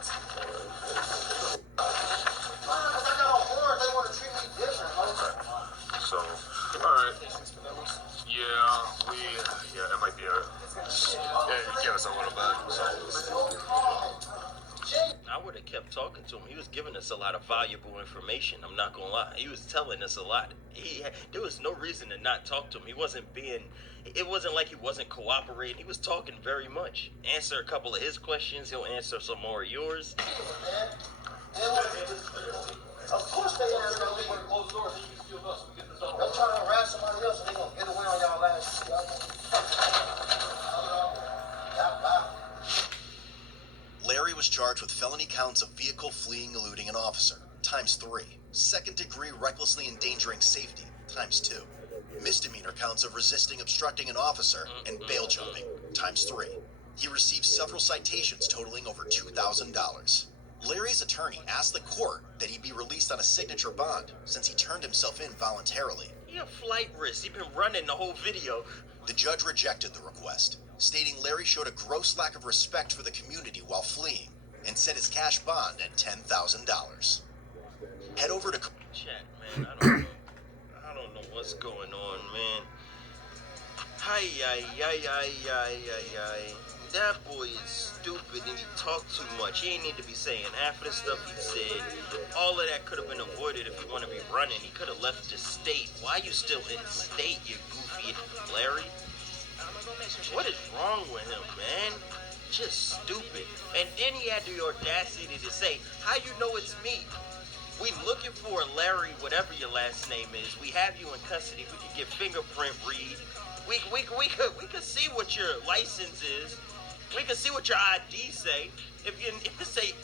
I got a horn. They want to treat me different, okay? So, all right. Yeah, it might be give us a little bit. So. I would have kept talking to him. He was giving us a lot of valuable information. I'm not gonna lie. He was telling us a lot. There was no reason to not talk to him. It wasn't like he wasn't cooperating. He was talking very much. Answer a couple of his questions. He'll answer some more of yours. Of course they are gonna leave closed doors so you can steal us. I'm trying to harass somebody else and they gonna get away on y'all ass. Larry was charged with felony counts of vehicle fleeing, eluding an officer, ×3. Second-degree recklessly endangering safety, ×2. Misdemeanor counts of resisting, obstructing an officer, and bail jumping, ×3. He received several citations totaling over $2,000. Larry's attorney asked the court that he be released on a signature bond since he turned himself in voluntarily. He a flight risk. He been running the whole video. The judge rejected the request, stating Larry showed a gross lack of respect for the community while fleeing and set his cash bond at $10,000. Head over to chat, man. I don't know what's going on, man. Hi. That boy is stupid and he talked too much. He ain't need to be saying half of the stuff he said. All of that could have been avoided if he want to be running. He could have left the state. Why you still in state, you goofy Larry? What is wrong with him, man? Just stupid. And then he had the audacity to say, how you know it's me? We looking for Larry, whatever your last name is. We have you in custody. We could get fingerprint read. We could see what your license is. We can see what your ID say. If you say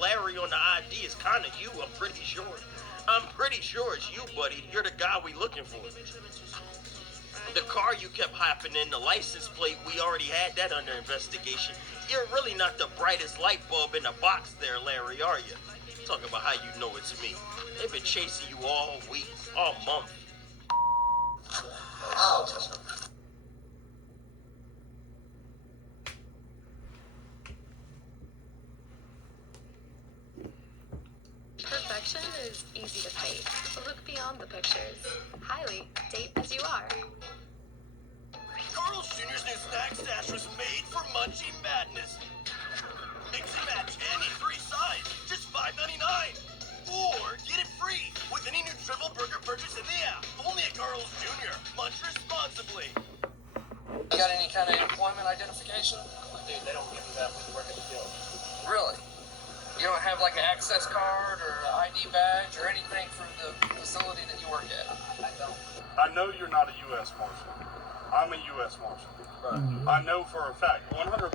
Larry on the ID, it's kind of you, I'm pretty sure. I'm pretty sure it's you, buddy. You're the guy we looking for. The car you kept hopping in, the license plate, we already had that under investigation. You're really not the brightest light bulb in the box there, Larry, are you? Talking about how you know it's me. They've been chasing you all week, all month. Ouch. Perfection is easy to fake. Look beyond the pictures. Highly, date as you are. Carl's Jr.'s new snack stash was made for munchie madness. Mix and match any 3 sides, just $5.99. Or get it free with any new triple burger purchase in the app. Only at Carl's Jr. Munch responsibly. You got any kind of employment identification? Dude, they don't give you that when you work at the guild. Really? You don't have like an access card or an ID badge or anything from the facility that you work at? I don't. I know you're not a U.S. Marshal. I'm a U.S. Marshal. I know for a fact, 100%